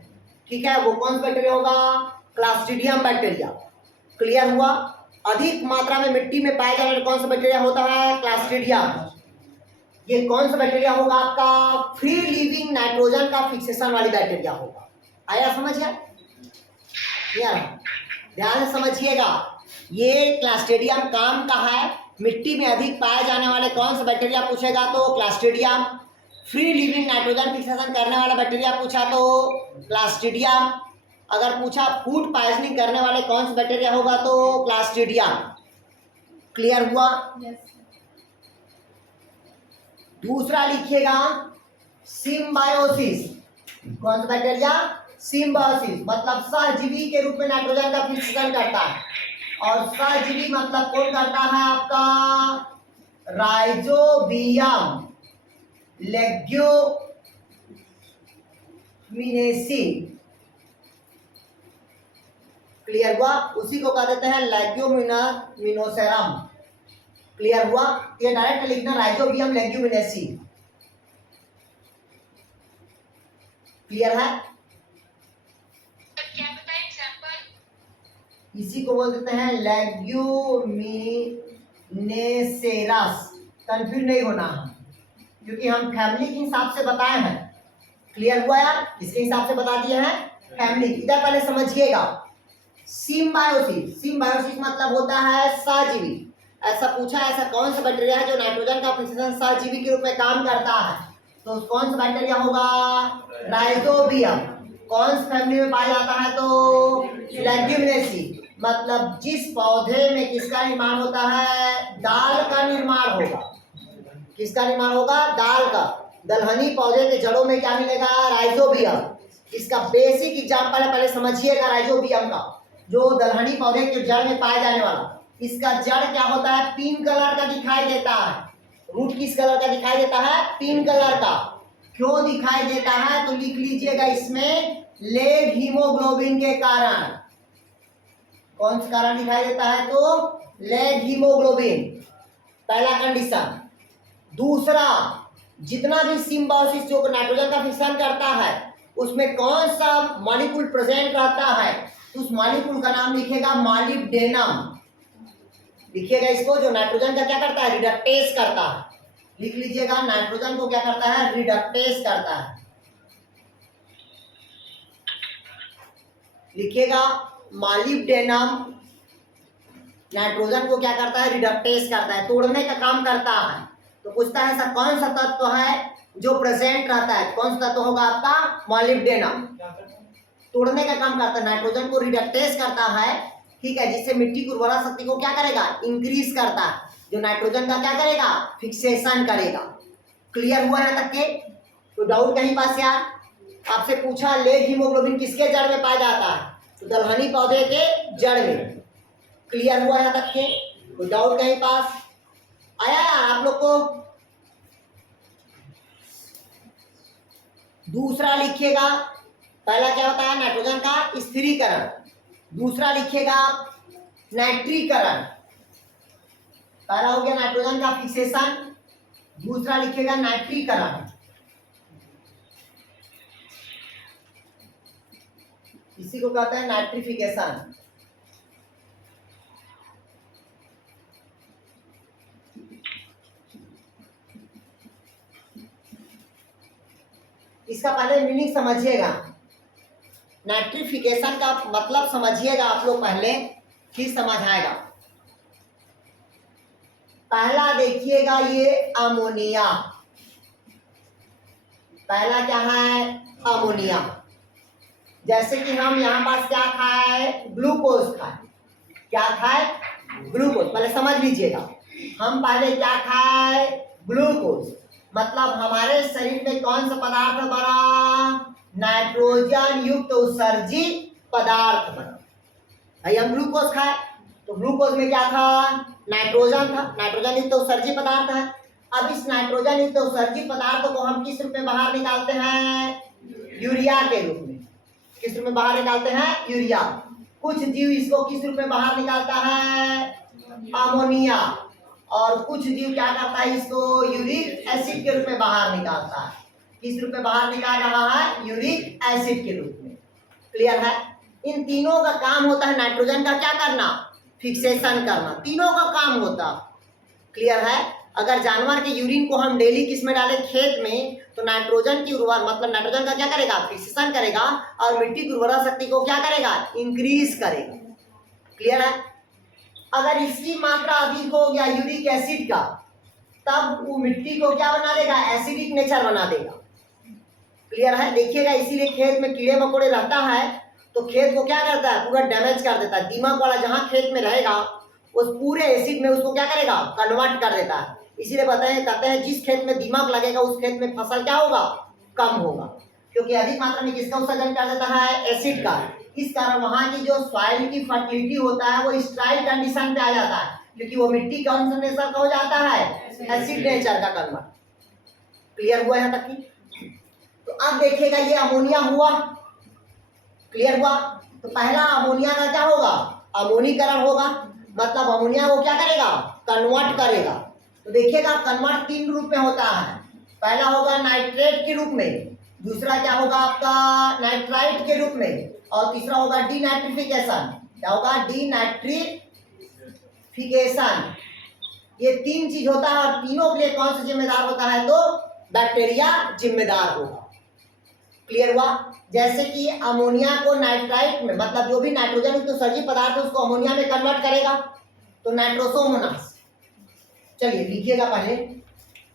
ठीक है, वो कौन सा बैक्टीरिया होगा? Clostridium bacteria. क्लियर हुआ? अधिक मात्रा में मिट्टी में पाए जाने वाला कौन सा बैक्टीरिया होता है? क्लास्ट्रीडियम। ये कौन सा बैक्टीरिया होगा आपका? फ्री लिविंग नाइट्रोजन का फिक्सेशन वाली बैक्टीरिया होगा। आया समझ है यार? ध्यान से समझिएगा, ये क्लास्ट्रीडियम काम का है। मिट्टी में अधिक पाए जाने वाले कौन सा बैक्टीरिया पूछेगा तो Clostridium. Free living nitrogen fixation करने वाला बैक्टीरिया पूछा तो क्लास्ट्रीडियम। अगर पूछा फूड पॉइजनिंग करने वाले कौन सा बैक्टीरिया होगा तो क्लास्ट्रीडियम। क्लियर हुआ? Yes. दूसरा लिखिएगा सिम्बायोसिस। कौन सा बैक्टीरिया? सिम्बायोसिस मतलब सहजीवी के रूप में नाइट्रोजन का फिक्सेशन करता है। और सहजीवी मतलब कौन करता है आपका? Rhizobium Leguminosae. क्लियर हुआ? उसी को कह देते हैं लेग्यूमिनोसेरम। क्लियर हुआ? ये डायरेक्ट लिखना राइजोबियम लेग्यूमिनेसी। क्लियर है? क्या बताएं एग्जांपल? इसी को बोल देते हैं लेग्यूमिनेसेरस। कंफ्यूज नहीं होना है क्योंकि हम फैमिली के हिसाब से बताए हैं। क्लियर हुआ यार? इसके हिसाब से बता दिए हैं फैमिली। इधर पहले समझिएगा सिम्बायोसिस। सिम्बायोसिस मतलब होता है सहजीवी। ऐसा पूछा, ऐसा कौन सा बैक्टीरिया है जो नाइट्रोजन का फिक्सेशन सहजीवी के रूप में काम करता है? तो कौन सा बैक्टीरिया होगा? राइजोबियम। कौन सी फैमिली में पाया जाता है तो लेग्यूमिनेसी। मतलब जिस पौधे में किसका निर्माण होता है? दाल का निर्माण होगा। किसका निर्माण होगा? दाल का। दलहनी पौधे के जड़ों में क्या मिलेगा? राइजोबियम। इसका बेसिक एग्जाम्पल है, पहले समझिएगा राइजोबियम का। जो दलहनी पौधे के जड़ में पाया जाने वाला, इसका जड़ क्या होता है? पिंक कलर का दिखाई देता है। रूट किस कलर का दिखाई देता है? पिंक कलर का। क्यों दिखाई देता है तो लिख लीजिएगा इसमें, लेग हीमोग्लोबिन के कारण। कौन सा कारण दिखाई देता है तो लेग हीमोग्लोबिन, पहला कंडीशन। दूसरा, जितना भी सिम्बायोसिस जो नाइट्रोजन का फिक्सेशन करता है उसमें कौन सा मॉलिक्यूल प्रेजेंट रहता है? उस मॉलिक्यूल का नाम लिखेगा मॉलिब्डेनम। लिखिएगा इसको, जो नाइट्रोजन का क्या करता है? रिडक्टेज करता है। लिख लीजिएगा, नाइट्रोजन को क्या करता है? रिडक्टेज करता है। लिखिएगा मॉलिब्डेनम नाइट्रोजन को क्या करता है? रिडक्टेज करता है, तोड़ने का काम करता है। तो पूछता है ऐसा कौन सा तत्व है जो प्रेजेंट रहता है? कौन सा तत्व होगा आपका? मॉलिब्डेनम। तोड़ने का काम करता है, नाइट्रोजन को रिडक्टेज करता है, ठीक है, जिससे मिट्टी की उर्वरा शक्ति को क्या करेगा? इंक्रीज करता है। जो नाइट्रोजन का क्या करेगा? फिक्सेशन करेगा। क्लियर हुआ यहाँ तक के? तो डाउट कहीं पास यार? आपसे पूछा लेग हीमोग्लोबिन किसके जड़ में पाया जाता है? तो दलहनी पौधे के जड़ में। क्लियर हुआ यहाँ तक के? तो डाउट कहीं पास आया यार आप लोग को? दूसरा लिखिएगा, पहला क्या होता है? नाइट्रोजन का स्थिरीकरण। दूसरा लिखिएगा नाइट्रीकरण। पहला हो गया नाइट्रोजन का फिक्सेशन, दूसरा लिखिएगा नाइट्रीकरण। इसी को कहते हैं नाइट्रिफिकेशन। इसका पहले मीनिंग समझिएगा, नाइट्रिफिकेशन का मतलब समझिएगा आप लोग पहले, फिर समझ आएगा। पहला देखिएगा ये अमोनिया। पहला क्या है? अमोनिया। जैसे कि हम यहाँ पास क्या खाए? ग्लूकोज खाए। क्या खाए? ग्लूकोज। पहले समझ लीजिएगा, हम पहले क्या खाए? ग्लूकोज। मतलब हमारे शरीर में कौन सा पदार्थ बना? नाइट्रोजन युक्त उत्सर्जी पदार्थ बना। भाई हम ग्लूकोज खाए तो ग्लूकोज में क्या था? नाइट्रोजन था। नाइट्रोजन युक्त उत्सर्जी पदार्थ है। अब इस नाइट्रोजन युक्त उत्सर्जी पदार्थ को हम किस रूप में बाहर निकालते हैं? यूरिया के रूप में। किस रूप में बाहर निकालते हैं? यूरिया। कुछ जीव इसको किस रूप में बाहर निकालता है? अमोनिया। और कुछ जीव क्या करता है? इसको यूरिक एसिड के रूप में बाहर निकालता है। किस रूप में बाहर निकाल रहा है? यूरिक एसिड के रूप में। क्लियर है? इन तीनों का काम होता है नाइट्रोजन का क्या करना? फिक्सेशन करना, तीनों का काम होता। क्लियर है? अगर जानवर के यूरिन को हम डेली किस में डालें, खेत में, तो नाइट्रोजन की उर्वर मतलब नाइट्रोजन का क्या करेगा, फिक्सेशन करेगा, और मिट्टी की उर्वरा शक्ति को क्या करेगा, इंक्रीज करेगा। क्लियर है? अगर इसकी मात्रा अधिक हो गया यूरिक एसिड का, तब वो मिट्टी को क्या बना देगा, एसिडिक नेचर बना देगा। क्लियर है? देखिएगा, इसीलिए खेत में कीड़े मकोड़े रहता है तो खेत को क्या करता है, पूरा डैमेज कर देता है। दीमक वाला जहाँ खेत में रहेगा उस पूरे एसिड में उसको क्या करेगा, कन्वर्ट कर देता है। इसीलिए कहते हैं जिस खेत में दीमक लगेगा उस खेत में फसल क्या होगा, कम होगा, क्योंकि अधिक मात्रा में किसका उत्सर्जन कर देता है, एसिड का। इस कारण वहाँ की जो सॉइल की फर्टिलिटी होता है वो स्ट्राइल कंडीशन पे आ जाता है, क्योंकि वो मिट्टी कौन सा नेचर का हो जाता है, एसिड नेचर का कन्वर्ट। क्लियर हुआ यहाँ तक की? तो अब देखिएगा ये अमोनिया हुआ, क्लियर हुआ? तो पहला अमोनिया का क्या होगा, अमोनीकरण होगा, मतलब अमोनिया को क्या करेगा, कन्वर्ट करेगा। तो देखिएगा कन्वर्ट तीन रूप में होता है, पहला होगा नाइट्रेट के रूप में, दूसरा क्या होगा आपका नाइट्राइट के रूप में, और तीसरा होगा डीनाइट्रिफिकेशन। क्या होगा, डीनाइट्रिफिकेशन। ये तीन चीज होता है, और तीनों के लिए कौन सा जिम्मेदार होता है, तो बैक्टीरिया जिम्मेदार होगा। क्लियर हुआ? जैसे कि अमोनिया को नाइट्राइट में, मतलब जो भी नाइट्रोजन युक्त उत्सर्जित पदार्थ है उसको अमोनिया में कन्वर्ट करेगा, तो नाइट्रोसोमोनास। चलिए लिखिएगा, पहले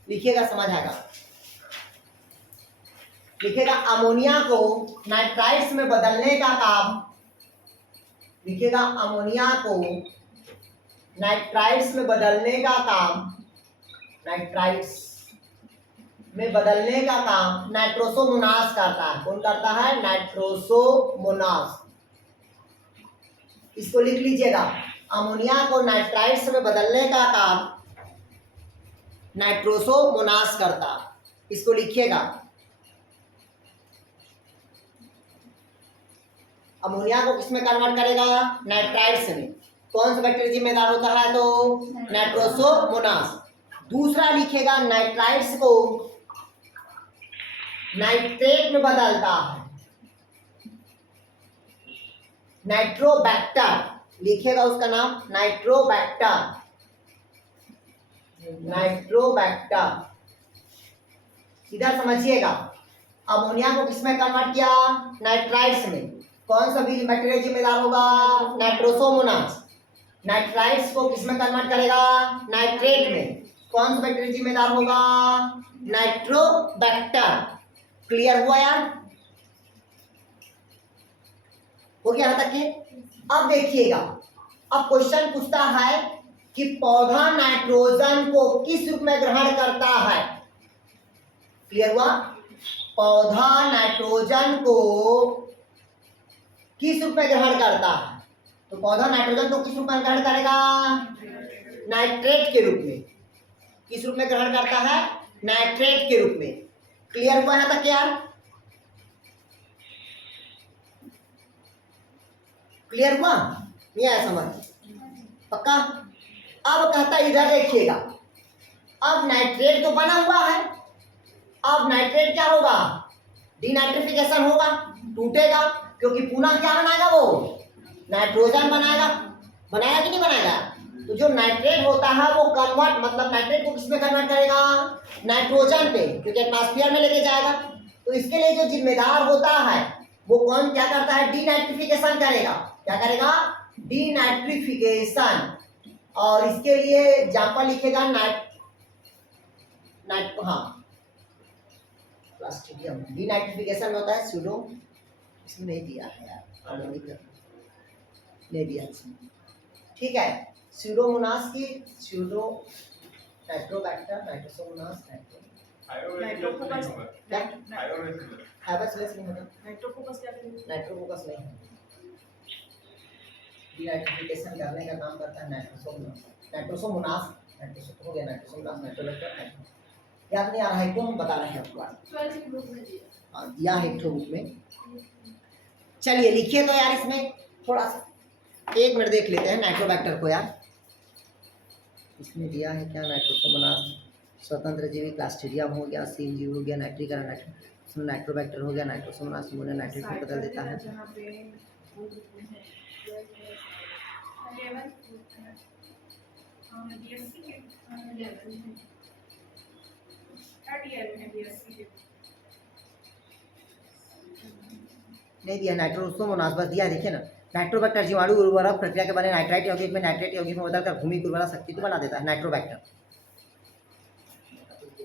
लिखिएगा, समझ आएगा। लिखिएगा अमोनिया को नाइट्राइट्स में बदलने का काम, लिखिएगा अमोनिया को नाइट्राइट्स में बदलने का काम, नाइट्राइट्स में बदलने का काम नाइट्रोसोमोनास करता है। कौन करता है, नाइट्रोसोमोनास। इसको लिख लीजिएगा, अमोनिया को नाइट्राइट्स में बदलने का काम नाइट्रोसोमोनास करता। इसको लिखिएगा, अमोनिया को किसमें कन्वर्ट करेगा, नाइट्राइट्स में। कौन सा बैक्टीरिया जिम्मेदार होता है, तो नाइट्रोसोमोनास। दूसरा लिखिएगा नाइट्राइट्स को नाइट्रेट में बदलता है, नाइट्रोबैक्टर। लिखिएगा उसका नाम, नाइट्रोबैक्टर, नाइट्रोबैक्टर। इधर समझिएगा, अमोनिया को किसमें कन्वर्ट किया, नाइट्राइट्स में। कौन सा भी बैक्टीरिया जिम्मेदार होगा, नाइट्रोसोमोनास। नाइट्राइट्स को किसमें कन्वर्ट करेगा, नाइट्रेट में। कौन सा बैक्टीरिया जिम्मेदार होगा, नाइट्रोबैक्टर। क्लियर हुआ यार? हो गया यहाँ तक के? अब देखिएगा, अब क्वेश्चन पूछता है कि पौधा नाइट्रोजन को किस रूप में ग्रहण करता है। क्लियर हुआ? पौधा नाइट्रोजन को किस रूप में ग्रहण करता है, तो पौधा नाइट्रोजन को किस रूप में ग्रहण करेगा, नाइट्रेट के रूप में। किस रूप में ग्रहण करता है, नाइट्रेट के रूप में। क्लियर हुआ यहाँ तक यार? क्लियर हुआ? नहीं आया समझ? पक्का? अब कहता इधर देखिएगा, अब नाइट्रेट तो बना हुआ है, अब नाइट्रेट क्या होगा, डीनाइट्रिफिकेशन होगा, टूटेगा, क्योंकि पुनः क्या बनाएगा, वो नाइट्रोजन बनाएगा। बनाएगा कि नहीं बनाएगा? तो जो नाइट्रेट होता है वो कन्वर्ट, मतलब नाइट्रेट को किसमें कन्वर्ट करेगा, नाइट्रोजन पे, क्योंकि एटमॉस्फेयर में लेके जाएगा। तो इसके लिए जो जिम्मेदार होता है वो कौन क्या करता है, डीनाइट्रिफिकेशन करेगा। क्या करेगा, डीनाइट्रिफिकेशन। और इसके लिए एग्जाम्पल लिखेगा क्लास्ट्रीडियम। डीनाइट्रिफिकेशन में होता है स्यूडो, इसमें नहीं दिया है यार, नहीं दिया इसमें, ठीक है। स्यूडोमोनास की स्यूडो नाइट्रोबैक्टर, नाइट्रोसोमोनास, नाइट्रोफोकस नहीं होता, नाइट्रोफोकस नहीं है। डीनाइट्रिफिकेशन करने का काम करता है नाइट्रोसोमोनास, नाइट्रोसोमोनास, नाइट्रोसो हो गया, नाइट्रोसोमोनास, नाइट्रोबैक्टर। याद नहीं आ रहा है क्यों, हम बता रहे हैं आपको। हाँ दिया है एक रूप में। चलिए लिखिए तो यार, इसमें थोड़ा सा 1 मिनट देख लेते हैं नाइट्रोबैक्टर को यार। इसमें दिया है क्या, नाइट्रोसोमोनास, स्वतंत्र जीवी क्लास्ट्रीडियम हो गया, सीम जीव हो गया, नाइट्रीकरण, नाइट्रोबैक्टर हो गया, नाइट्रोसोमोनास अमोनिया नाइट्रेट में बदल देता है। 11 बीएससी के 11 थर्ड ईयर में है बीएससी के। नहीं दिया, नाइट्रोसोमोनास बस दिया, देखिए ना। नाइट्रोबैक्टर जीवाणु उर्वरक प्रक्रिया के बने नाइट्राइट यौगिक में नाइट्रेट यौगिक में बदलकर भूमि की उर्वरा शक्ति को बढ़ा देता है, नाइट्रोबैक्टर।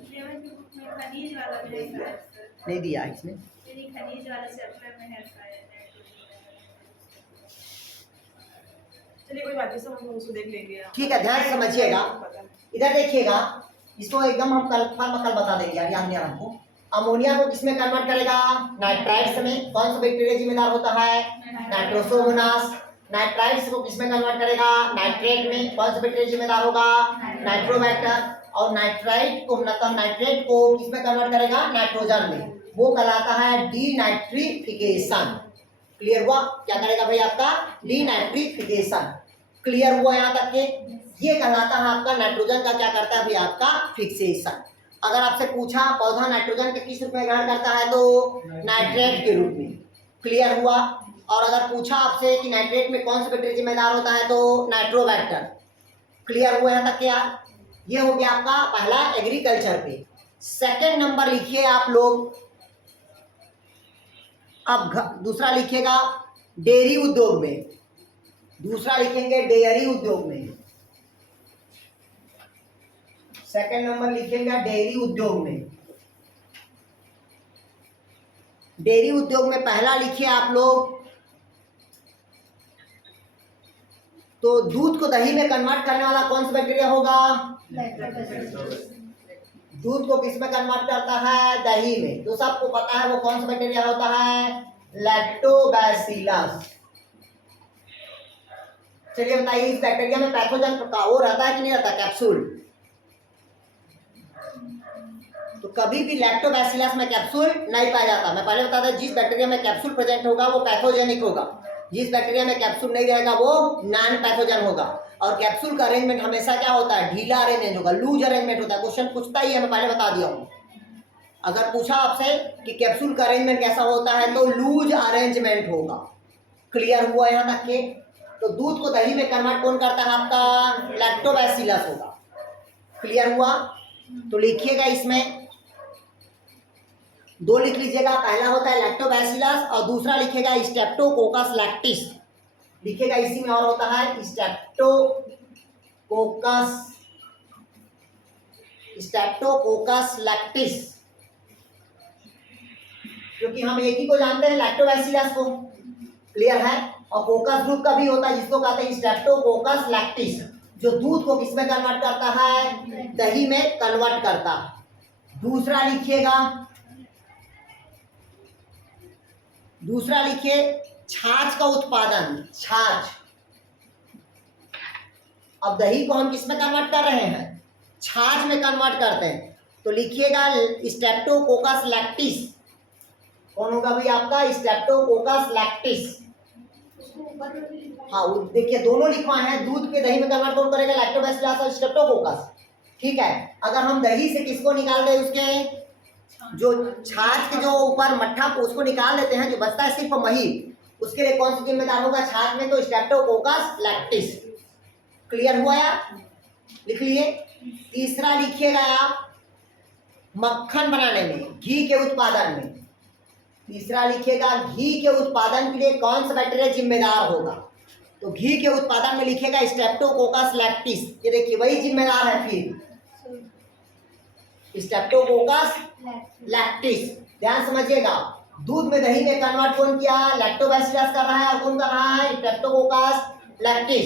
11 के बुक में खनिज वाला में है शायद सर। नहीं दिया है इसमें। यदि खनिज वाला चैप्टर में है शायद। चलिए कोई बात नहीं, सब हम उसको देख लेंगे। ठीक है, ध्यान से समझिएगा। इधर देखिएगा, इसको एकदम हम कल बता देंगे, याद नहीं आ रहा हमको। अमोनिया को किसमें कन्वर्ट करेगा? नाइट्राइट्स में। कौन सा बैक्टीरिया जिम्मेदार होता है? नाइट्रोसोमोनास। नाइट्राइट्स को किसमें कन्वर्ट करेगा? नाइट्रेट में। कौन सा बैक्टीरिया जिम्मेदार होगा? नाइट्रोबैक्टर। और नाइट्राइट को मतलब नाइट्रेट को किसमें कन्वर्ट करेगा? नाइट्रोजन में। वो कहलाता है डीनाइट्रिफिकेशन। क्लियर हुआ? क्या करेगा भाई आपका? डीनाइट्रिफिकेशन। क्लियर हुआ यहाँ तक के? ये कहलाता है आपका नाइट्रोजन का क्या करता है भाई? आपका फिक्सेशन। अगर आपसे पूछा पौधा नाइट्रोजन के किस रूप में ग्रहण करता है तो नाइट्रेट के रूप में। क्लियर हुआ? और अगर पूछा आपसे कि नाइट्रेट में कौन सा बैक्टीरिया जिम्मेदार होता है तो नाइट्रोबैक्टर। क्लियर हुआ यहाँ तक क्या? ये हो गया आपका पहला एग्रीकल्चर पे। सेकंड नंबर लिखिए आप लोग। अब दूसरा लिखिएगा डेयरी उद्योग में। दूसरा लिखेंगे डेयरी उद्योग में। सेकंड नंबर लिखेंगे डेयरी उद्योग में। डेयरी उद्योग में पहला लिखिए आप लोग तो दूध को दही में कन्वर्ट करने वाला कौन सा बैक्टीरिया होगा? दूध को किस में कन्वर्ट करता है? दही में। तो सबको पता है वो कौन सा बैक्टीरिया होता है? लैक्टोबैसिलस। चलिए बताइए, इस बैक्टीरिया में पैथोजन का वो रहता है कि नहीं रहता? कैप्सूल। तो कभी भी लैक्टोबैसिलस में कैप्सूल नहीं पाया जाता। मैं पहले बता दें, जिस बैक्टीरिया में कैप्सूल प्रेजेंट होगा वो पैथोजेनिक होगा। जिस बैक्टीरिया में कैप्सूल नहीं रहेगा वो नॉन पैथोजन होगा। और कैप्सूल का अरेंजमेंट हमेशा क्या होता है? ढीला अरेंजमेंट होगा, लूज अरेंजमेंट होता है। क्वेश्चन पूछता ही है, मैं पहले बता दिया हूँ। अगर पूछा आपसे कि कैप्सूल का अरेंजमेंट कैसा होता है तो लूज अरेंजमेंट होगा। क्लियर हुआ यहाँ तक के? तो दूध को दही में कन्वर्ट कौन करता है? आपका लैक्टोबैसिलस होगा। क्लियर हुआ? तो लिखिएगा इसमें दो लिख लीजिएगा। पहला होता है लैक्टोबैसिलस और दूसरा लिखेगा स्ट्रेप्टोकोकस लैक्टिस। लिखेगा इसी में और होता है स्ट्रेप्टोकोकस लैक्टिस। क्योंकि हम एक ही को जानते हैं, लैक्टोबैसिलस को। क्लियर है? और कोकस ग्रुप का भी होता है जिसको कहते हैं स्ट्रेप्टोकोकस लैक्टिस, जो दूध को किसमें कन्वर्ट करता है? दही में कन्वर्ट करता है। दूसरा लिखिएगा, दूसरा लिखिए छाछ का उत्पादन। छाछ। अब दही को हम किसमें कन्वर्ट कर रहे हैं? छाछ में कन्वर्ट करते हैं। तो लिखिएगा स्ट्रेप्टोकोकस लैक्टिस। कौन होगा भाई आपका? Streptococcus lactis. हाँ, देखिए दोनों लिखवाए हैं। दूध के दही में कन्वर्ट कौन करेगा? लैक्टोबैसिलस और स्ट्रेप्टोकोकस। ठीक है। अगर हम दही से किसको निकाल दें? उसके जो छाछ के जो ऊपर मट्ठा उसको निकाल देते हैं, जो बचता है सिर्फ मही, उसके लिए कौन सा जिम्मेदार होगा छाछ में? तो स्ट्रेप्टोकोकस लैक्टिस। क्लियर हुआ यार? लिख लिए। तीसरा लिखिएगा आप मक्खन बनाने में, घी के उत्पादन में। तीसरा लिखिएगा घी के उत्पादन के लिए कौन सा बैक्टीरिया जिम्मेदार होगा? तो घी के उत्पादन में लिखिएगा स्ट्रेप्टोकोकस लैक्टिस। ये देखिए वही जिम्मेदार है फिर, स्ट्रेप्टोकोकस लैक्टिस। ध्यान समझिएगा, दूध में दही में कन्वर्ट कौन किया? लैक्टोबैसिलस कर रहा है। और कौन कर रहा है? Streptococcus lactis.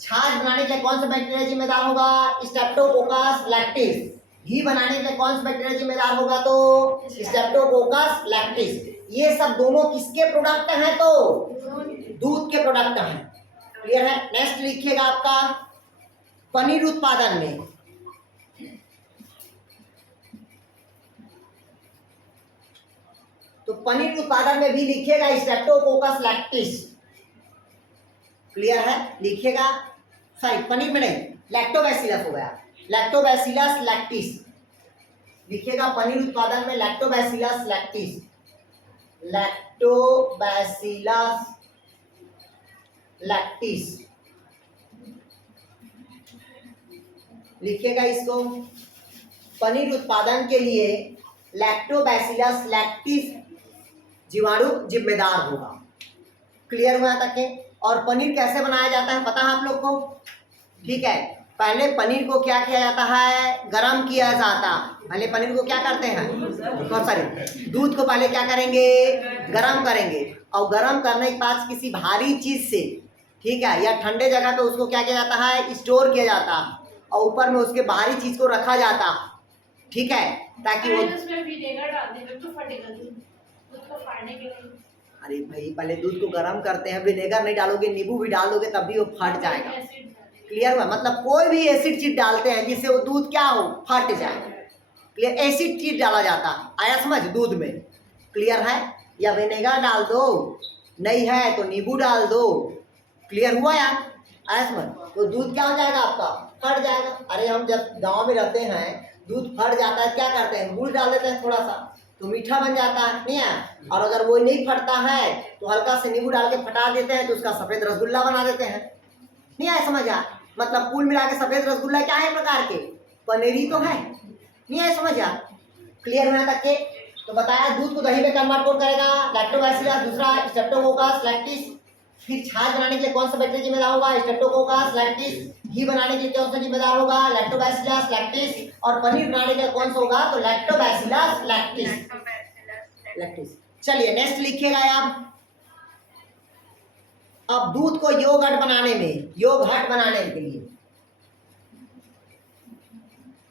छाछ बनाने के लिए कौन सा बैक्टीरिया जिम्मेदार होगा? Streptococcus lactis. घी बनाने के लिए कौन सा बैक्टीरिया जिम्मेदार होगा? तो स्ट्रेप्टोकोकस लैक्टिस। ये सब दोनों किसके प्रोडक्ट हैं? तो दूध के प्रोडक्ट हैं। क्लियर है? नेक्स्ट लिखिएगा आपका पनीर उत्पादन में। तो पनीर उत्पादन में भी लिखिएगा स्ट्रेप्टोकोकस लैक्टिस। क्लियर है? लिखिएगा, सॉरी पनीर में नहीं, लैक्टोबैसिलस हो गया, लैक्टोबैसिलस लैक्टिस। लिखिएगा पनीर उत्पादन में लैक्टोबैसिलस लैक्टिस। Lactobacillus lactis. लिखिएगा इसको। पनीर उत्पादन के लिए लैक्टोबैसिलस लैक्टिस जीवाणु जिम्मेदार होगा। क्लियर हुआ तक के? और पनीर कैसे बनाया जाता है पता है आप लोग को? ठीक है, पहले पनीर को क्या किया जाता है? गरम किया जाता। पहले पनीर को क्या करते हैं? बहुत सारे दूध को पहले क्या करेंगे? गरम करेंगे, और गरम करने के बाद किसी भारी चीज से, ठीक है, या ठंडे जगह पे उसको क्या किया जाता है? स्टोर किया जाता, और ऊपर में उसके भारी चीज को रखा जाता, ठीक है, ताकि वो उसमें विनेगर डाल देंगे तो फटेगा दूध को फाड़ने के लिए। अरे भाई पहले दूध को गरम करते हैं, विनेगर नहीं डालोगे, नींबू भी डाल दोगे तब भी वो फट जाएगा। क्लियर हुआ? मतलब कोई भी एसिड चीज डालते हैं जिससे वो दूध क्या हो? फट जाए। क्लियर? एसिड चीज डाला जाता है, आया समझ? दूध में। क्लियर है? या विनेगर डाल दो, नहीं है तो नींबू डाल दो। क्लियर हुआ यार? आया समझ? तो दूध क्या हो जाएगा आपका? फट जाएगा। अरे हम जब गांव में रहते हैं, दूध फट जाता है, क्या करते हैं? गुड़ डाल देते हैं थोड़ा सा, तो मीठा बन जाता है, नहीं है? और अगर वो नहीं फटता है तो हल्का से नींबू डाल के फटा देते हैं, तो उसका सफेद रसगुल्ला बना देते हैं। नहीं आया समझ? आ मतलब कुल मिला के सफेद रसगुल्ला क्या है प्रकार के? पनीरी तो है। नहीं आया समझ? आ क्लियर होने तक के? तो बताया दूध को दही में कन्वर्ट कौन करेगा? लैक्टोबैसिलस, दूसरा स्ट्रेप्टोकोकस लैक्टिस। फिर छाछ बनाने के लिए कौन सा बैक्टीरिया जिम्मेदार होगा? Streptococcus lactis. घी बनाने के लिए कौन सा जिम्मेदार होगा? Lactobacillus lactis. और पनीर बनाने के लिए कौन सा होगा? तो लैक्टोबैसिलस लैक्टिस लैक्टिस। चलिए नेक्स्ट लिखिएगा आप। अब दूध को योगर्ट बनाने में, योगर्ट बनाने के लिए,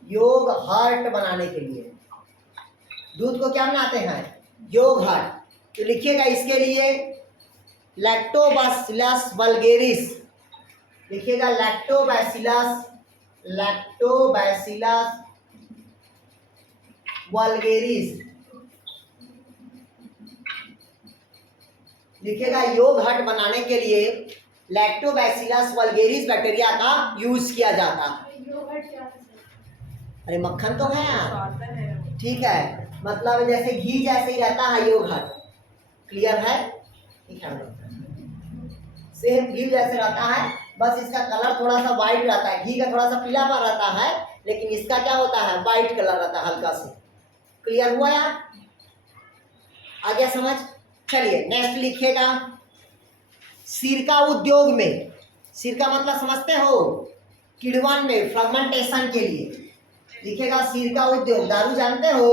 योगर्ट बनाने के लिए दूध को क्या बनाते हैं? योगर्ट। तो लिखिएगा इसके लिए लैक्टोबैसिलस वल्गेरिस। लिखिएगा लैक्टोबैसिलस, लैक्टोबैसिलस वल्गेरिस। लिखिएगा योगर्ट बनाने के लिए लैक्टोबैसिलस वल्गेरिस बैक्टीरिया का यूज किया जाता है। योगर्ट क्या है? अरे मक्खन तो है यार, ठीक है, मतलब जैसे घी जैसे ही रहता है योगर्ट। क्लियर है? ठीक है, सेम घी जैसे रहता है, बस इसका कलर थोड़ा सा व्हाइट रहता है। घी का थोड़ा सा पीलापन रहता है, लेकिन इसका क्या होता है? व्हाइट कलर रहता है हल्का से। क्लियर हुआ यार? आ गया समझ? चलिए नेक्स्ट लिखिएगा। सिरका उद्योग में, सिरका मतलब समझते हो? किण्वन में फर्मेंटेशन के लिए। लिखिएगा सिरका उद्योग। दारू जानते हो?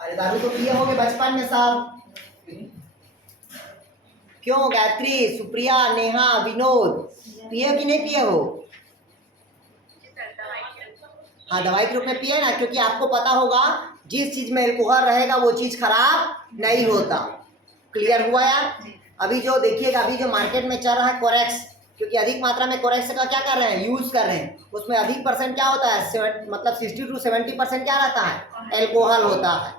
अरे दारू तो पिए होगे बचपन में सब। क्यों गायत्री, सुप्रिया, नेहा, विनोद पिए कि नहीं पिए हो? हाँ दवाई के रूप में पिए ना, क्योंकि आपको पता होगा जिस चीज में अल्कोहल रहेगा वो चीज खराब नहीं होता। क्लियर हुआ यार? अभी जो देखिएगा, अभी जो मार्केट में चल रहा है कोरेक्स, क्योंकि अधिक मात्रा में कोरेक्स का क्या कर रहे हैं? यूज कर रहे हैं। उसमें अधिक परसेंट क्या होता है? मतलब 60 to 70% क्या रहता है? अल्कोहल होता है।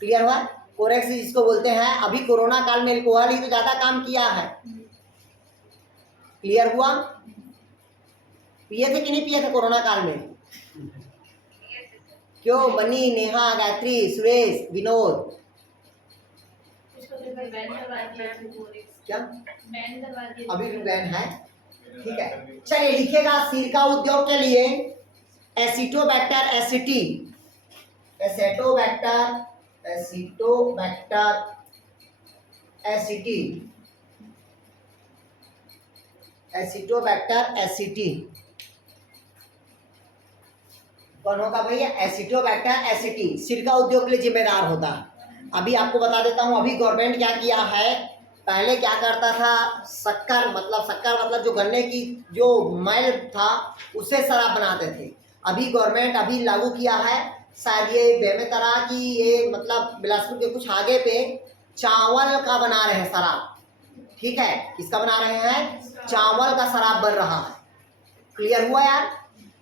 क्लियर हुआ? कोरेक्स जिसको बोलते हैं। अभी कोरोना काल में अल्कोहल ही तो ज्यादा काम किया है। क्लियर हुआ? पिए थे कि नहीं पिए थे कोरोना काल में? क्यों? मनी, नेहा, गायत्री, सुरेश, विनोद, इसको तो फिर बैन करवा दिया है। क्या बैन करवा दिया। अभी भी बैन है? ठीक है, चलिए लिखिएगा सिरका उद्योग के लिए एसिटोबैक्टर एसिटी, एसिटोबैक्टर एसिटी, एसिटोबैक्टर एसिटी कौन होगा भैया? एसिटोबैक्टर एसिटी सिरका उद्योग के लिए जिम्मेदार होता है। अभी आपको बता देता हूँ, अभी गवर्नमेंट क्या किया है, पहले क्या करता था? शक्कर मतलब जो गन्ने की जो मैल था उससे शराब बनाते थे। अभी गवर्नमेंट अभी लागू किया है, शायद ये बेमेतरा की, ये मतलब बिलासपुर के कुछ आगे पे चावल का बना रहे हैं शराब। ठीक है, किसका बना रहे हैं? चावल का शराब बन रहा है। क्लियर हुआ यार?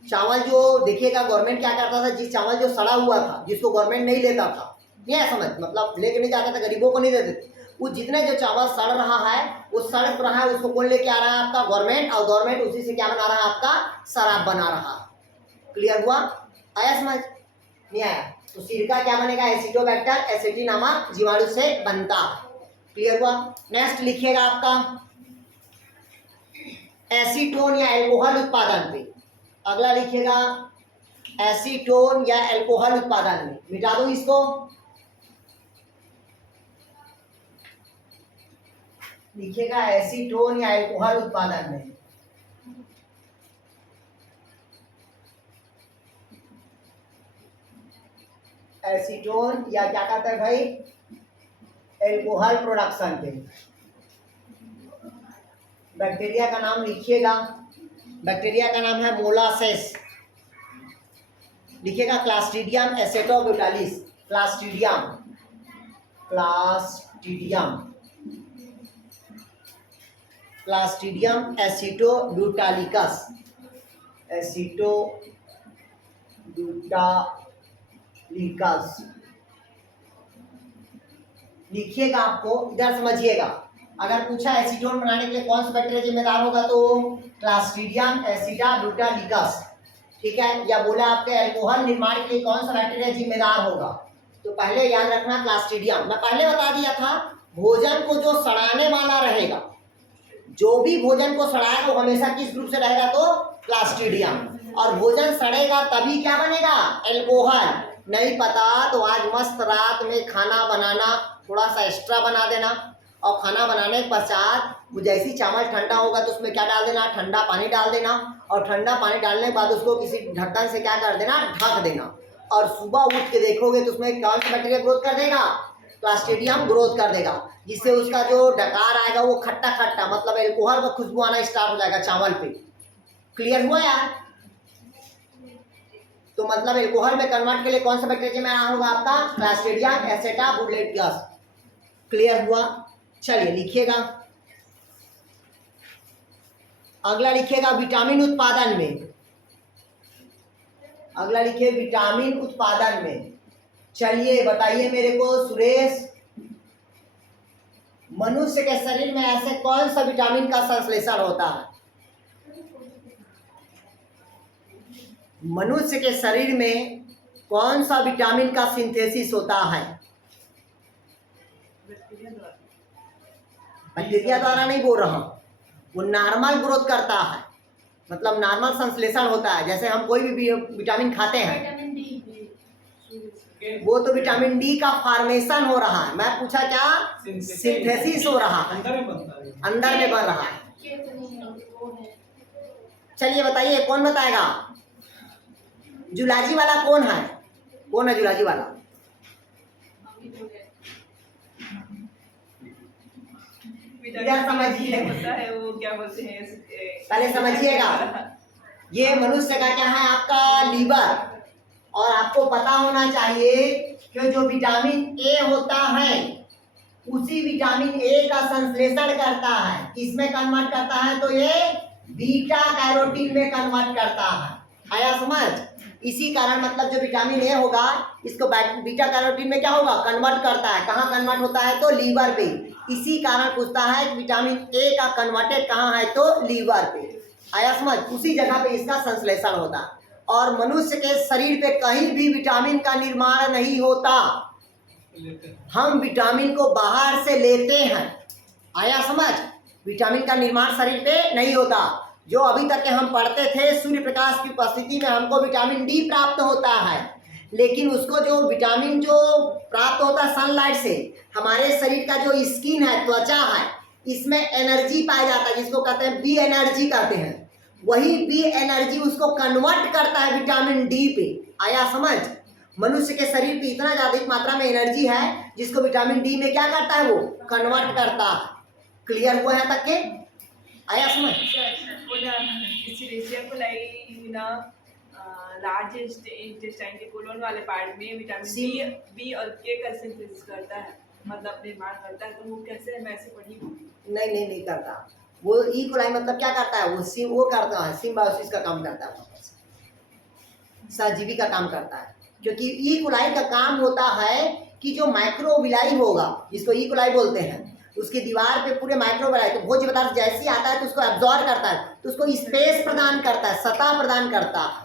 चावल जो देखिएगा गवर्नमेंट क्या करता था, जिस चावल जो सड़ा हुआ था, जिसको गवर्नमेंट नहीं लेता था, नहीं है समझ, मतलब लेके नहीं जाता था, गरीबों को नहीं देते थे, वो जितने जो चावल सड़ रहा है, वो सड़ रहा है, उसको कौन लेके आ रहा है? आपका गवर्नमेंट। और गवर्नमेंट उसी से क्या बना रहा है? आपका शराब बना रहा है। क्लियर हुआ? आया समझ? नहीं आया? तो सिरका क्या बनेगा? एसिटोबैक्टर एसिटी नामक जीवाणु से बनता है। क्लियर हुआ? नेक्स्ट लिखिएगा आपका एसीटोन या अल्कोहल उत्पादन पे। अगला लिखिएगा एसीटोन या अल्कोहल उत्पादन में, मिटा दो इसको। लिखिएगा एसीटोन या अल्कोहल उत्पादन में। एसीटोन या क्या कहते हैं भाई, अल्कोहल प्रोडक्शन पे। बैक्टीरिया का नाम लिखिएगा, बैक्टीरिया का नाम है मोलासेस। लिखिएगा क्लास्ट्रीडियम एसेटोब्यूटालिस, क्लास्ट्रीडियम, क्लास्ट्रीडियम, क्लास्ट्रीडियम एसिटोब्यूटालिकस, एसिटोब्यूटालिकस। लिखिएगा, आपको इधर समझिएगा। अगर पूछा एसीटोन बनाने के लिए कौन सा बैक्टीरिया जिम्मेदार होगा तो क्लास्ट्रीडियम एसिटाब्यूटालिकस, ठीक है। या बोला आपके अल्कोहल निर्माण के लिए कौन सा बैक्टीरिया जिम्मेदार होगा, तो पहले याद रखना क्लास्ट्रीडियम। मैं पहले बता दिया था, भोजन को जो सड़ाने वाला रहेगा, जो भी भोजन को सड़ाएगा वो हमेशा किस ग्रुप से रहेगा तो क्लास्ट्रीडियम। और भोजन सड़ेगा तभी क्या बनेगा, अल्कोहल। नहीं पता तो आज मस्त रात में खाना बनाना, थोड़ा सा एक्स्ट्रा बना देना, और खाना बनाने के पश्चात वो जैसी चावल ठंडा होगा तो उसमें क्या डाल देना, ठंडा पानी डाल देना, और ठंडा पानी डालने के बाद उसको किसी ढक्कन से क्या कर देना, ढक देना। और सुबह उठ के देखोगे तो उसमें कौन सा बैक्टीरिया ग्रोथ कर देगा, क्लास्ट्रीडियम ग्रोथ कर देगा, जिससे उसका जो डकार आएगा वो खट्टा खट्टा, मतलब अल्कोहल का खुशबू आना स्टार्ट हो जाएगा चावल पे। क्लियर हुआ यार। तो मतलब अल्कोहल में कन्वर्ट के लिए कौन सा बैक्टीरिया में होगा आपका, क्लास्ट्रीडियम एसिटाब्यूटालिकस। क्लियर हुआ। चलिए लिखिएगा, अगला लिखिएगा विटामिन उत्पादन में। अगला लिखिए विटामिन उत्पादन में। चलिए बताइए मेरे को सुरेश, मनुष्य के शरीर में ऐसे कौन सा विटामिन का संश्लेषण होता है? मनुष्य के शरीर में कौन सा विटामिन का सिंथेसिस होता है? बैक्टीरिया द्वारा नहीं बोल रहा हूं, वो नॉर्मल ग्रोथ करता है, मतलब नॉर्मल संश्लेषण होता है। जैसे हम कोई भी विटामिन खाते हैं, विटामिन डी, वो तो विटामिन डी का फॉर्मेशन हो रहा है। मैं पूछा क्या, सिंथेसिस हो रहा है, अंदर में बन रहा है। के तो नहीं है, वो है। चलिए बताइए कौन बताएगा, जुलाजी वाला कौन है, कौन है जुलाजी वाला? इधर समझिए, होता है वो क्या बोलते हैं, पहले समझिएगा। ये मनुष्य का क्या है, आपका लीवर। और आपको पता होना चाहिए कि जो विटामिन ए होता है उसी विटामिन ए का संश्लेषण करता है, किसमें कन्वर्ट करता है तो ये बीटा कैरोटीन में कन्वर्ट करता है। आया समझ? इसी कारण मतलब जो विटामिन ए होगा इसको बीटा कैरोटीन में क्या होगा, कन्वर्ट करता है। कहाँ कन्वर्ट होता है तो लीवर पे। इसी कारण पूछता है कि विटामिन ए का कन्वर्टेड कहाँ है तो लीवर पे। आया समझ? उसी जगह पे इसका संश्लेषण होता है। और मनुष्य के शरीर पे कहीं भी विटामिन का निर्माण नहीं होता, हम विटामिन को बाहर से लेते हैं। आया समझ? विटामिन का निर्माण शरीर पे नहीं होता। जो अभी तक के हम पढ़ते थे, सूर्य प्रकाश की उपस्थिति में हमको विटामिन डी प्राप्त होता है, लेकिन उसको जो विटामिन जो प्राप्त होता है सनलाइट से, हमारे शरीर का जो स्किन है, त्वचा है, इसमें एनर्जी पाया जाता है जिसको कहते हैं बी एनर्जी कहते हैं। वही बी एनर्जी उसको कन्वर्ट करता है विटामिन डी पे। आया समझ? मनुष्य के शरीर पे इतना ज्यादा मात्रा में एनर्जी है जिसको विटामिन डी में क्या करता है, वो कन्वर्ट करता है। क्लियर हुआ है तक के? आया समझ? लार्ज इंटेस्टाइन के कोलोन वाले पार्ट में विटामिन बी और के का सिंथेसिस करता है, मतलब निर्माण करता है। तो वो कैसे, मैं ऐसे पढ़ी हूँ। नहीं करता वो। ई कोलाई मतलब क्या करता है वो करता है सिम्बायोसिस का काम करता है, सहजीवी का काम करता है। क्योंकि ई कोलाई का काम होता है कि जो माइक्रोविलाई होगा, जिसको ई कोलाई बोलते हैं, उसकी दीवार पे पूरे माइक्रोविलाई, तो भोज्य पदार्थ जैसे ही आता है तो उसको एब्जॉर्ब करता है, तो उसको स्पेस प्रदान करता है, सतह प्रदान करता है।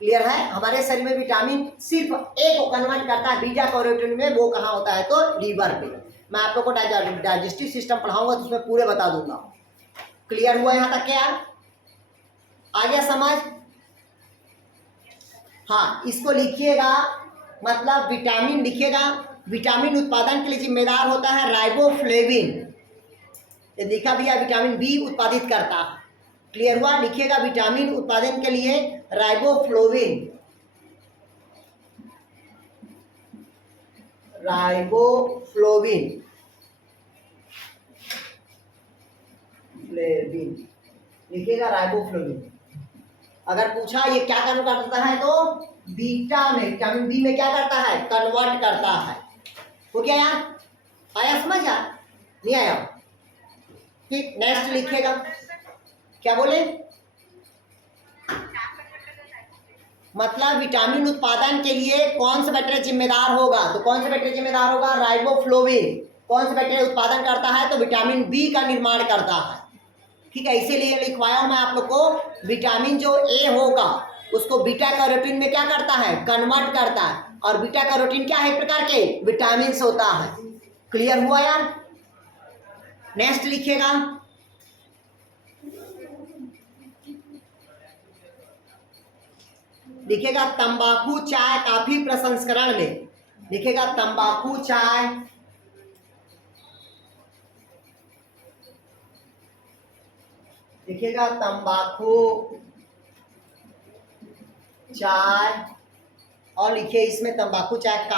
क्लियर है? हमारे शरीर में विटामिन सिर्फ ए को कन्वर्ट करता है बीटा कैरोटीन में, वो कहाँ होता है तो लीवर पे। मैं आप लोग को डाइजेस्टिव सिस्टम पढ़ाऊंगा तो उसमें पूरे बता दूंगा। क्लियर हुआ यहाँ तक क्या? आ गया समझ? हाँ, इसको लिखिएगा, मतलब विटामिन लिखिएगा। विटामिन उत्पादन के लिए जिम्मेदार होता है राइबोफ्लेविन। ये देखा भी है, विटामिन बी उत्पादित करता है। क्लियर हुआ? लिखिएगा विटामिन उत्पादन के लिए राइबोफ्लोविन, राइबोफ्लोविन लिखिएगा राइबोफ्लोविन। अगर पूछा ये क्या काम करता है तो बीटा में, विटामिन बी में क्या करता है? कन्वर्ट करता है। हो गया यार? आया समझ? यार नहीं आया? ठीक, नेक्स्ट लिखिएगा। क्या बोले? मतलब विटामिन उत्पादन के लिए कौन सा बैक्टीरिया जिम्मेदार होगा? तो कौन सा बैक्टीरिया जिम्मेदार होगा? राइबोफ्लोविन। कौन सा बैक्टीरिया उत्पादन करता है? तो विटामिन बी का निर्माण करता है। ठीक है, इसीलिए लिखवाया हूं मैं आप लोग को। विटामिन जो ए होगा उसको बीटा कैरोटीन में क्या करता है? कन्वर्ट करता है। और बीटा कैरोटीन क्या है? एक प्रकार के विटामिन होता है। क्लियर हुआ यार? नेक्स्ट लिखिएगा। लिखेगा तंबाकू चाय काफी प्रसंस्करण में। लिखेगा तंबाकू चाय लिखेगा तंबाकू चाय, और लिखिए इसमें तंबाकू चाय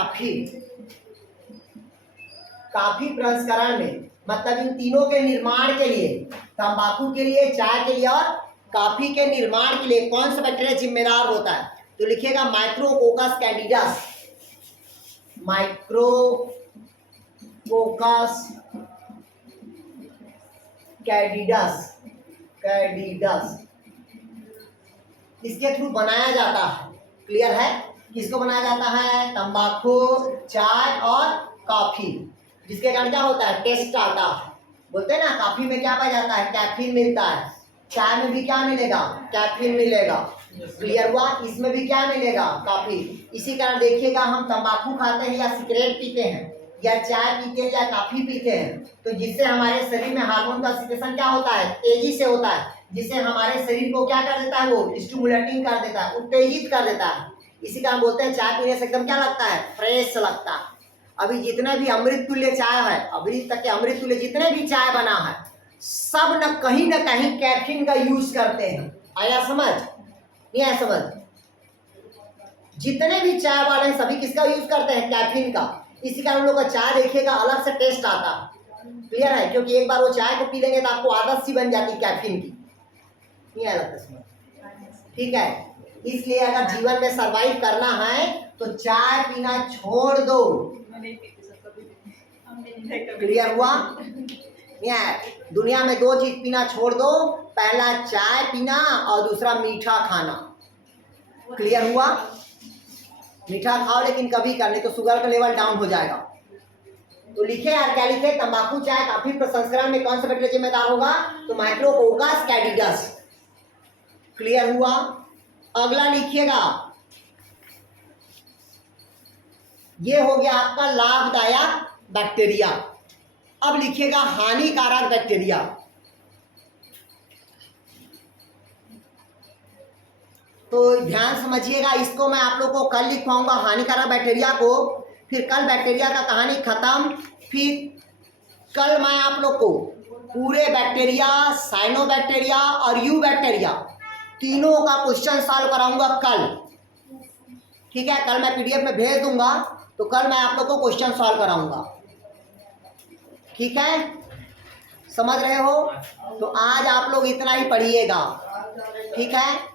काफी प्रसंस्करण में। मतलब इन तीनों के निर्माण के लिए, तंबाकू के लिए, चाय के लिए और काफी के निर्माण के लिए कौन सा बैक्टीरिया जिम्मेदार होता है? तो लिखिएगा माइक्रोकोकस कैंडिडस, माइक्रोकोकस कैंडिडस, इसके थ्रू बनाया जाता है। क्लियर है? किसको बनाया जाता है? तंबाकू, चाय और कॉफी, जिसके कारण क्या होता है? टेस्ट आता है। बोलते हैं ना कॉफी में क्या पाया जाता है? कैफीन मिलता है। चाय में भी क्या मिलेगा? कैफीन मिलेगा। क्लियर हुआ? इसमें भी क्या मिलेगा? कॉफी। इसी कारण देखिएगा हम तंबाकू खाते हैं या सिगरेट पीते हैं या चाय पीते हैं या कॉफी पीते हैं, तो जिससे हमारे शरीर में हार्मोन का सिक्रेशन क्या होता है? तेजी से होता है, जिससे हमारे शरीर को क्या कर देता है? वो स्टिमुलेटिंग कर देता है, उत्तेजित कर देता है। इसी कारण बोलते हैं चाय पीने से एकदम क्या लगता है? फ्रेश लगता है। अभी जितने भी अमृत तुल्य चाय है, अभी तक के अमृत तुल्य जितने भी चाय बना है, सब न कहीं कैफीन का यूज करते हैं। आया समझ? नहीं आया समझ? जितने भी चाय वाले हैं सभी किसका यूज करते हैं? कैफीन का। इसी कारण हम लोग का चाय देखिएगा अलग से टेस्ट आता है। क्लियर है? क्योंकि एक बार वो चाय को पी लेंगे तो आपको आदत सी बन जाती है कैफीन की। नहीं आया लगता समझ? ठीक है, इसलिए अगर जीवन में सरवाइव करना है तो चाय पीना छोड़ दो। क्लियर हुआ? दुनिया में दो चीज पीना छोड़ दो, पहला चाय पीना और दूसरा मीठा खाना। क्लियर हुआ? मीठा खाओ लेकिन कभी कर, नहीं तो शुगर का लेवल डाउन हो जाएगा। तो लिखे यार, क्या लिखे? तंबाकू चाय काफी प्रसंस्करण में कौन सा बैक्टीरिया जिम्मेदार होगा? तो माइक्रोकोकस कैंडिडस। क्लियर हुआ? अगला लिखिएगा, ये हो गया आपका लाभदायक बैक्टीरिया। अब लिखिएगा हानिकारक बैक्टीरिया। तो ध्यान समझिएगा, इसको मैं आप लोग को कल लिखवाऊंगा हानिकारक बैक्टीरिया को, फिर कल बैक्टीरिया का कहानी खत्म। फिर कल मैं आप लोग को पूरे बैक्टीरिया, साइनोबैक्टीरिया और यू बैक्टीरिया तीनों का क्वेश्चन सॉल्व कराऊंगा कल। ठीक है, कल मैं पीडीएफ में भेज दूंगा, तो कल मैं आप लोग को क्वेश्चन सॉल्व कराऊंगा। ठीक है, समझ रहे हो? तो आज आप लोग इतना ही पढ़िएगा। ठीक है।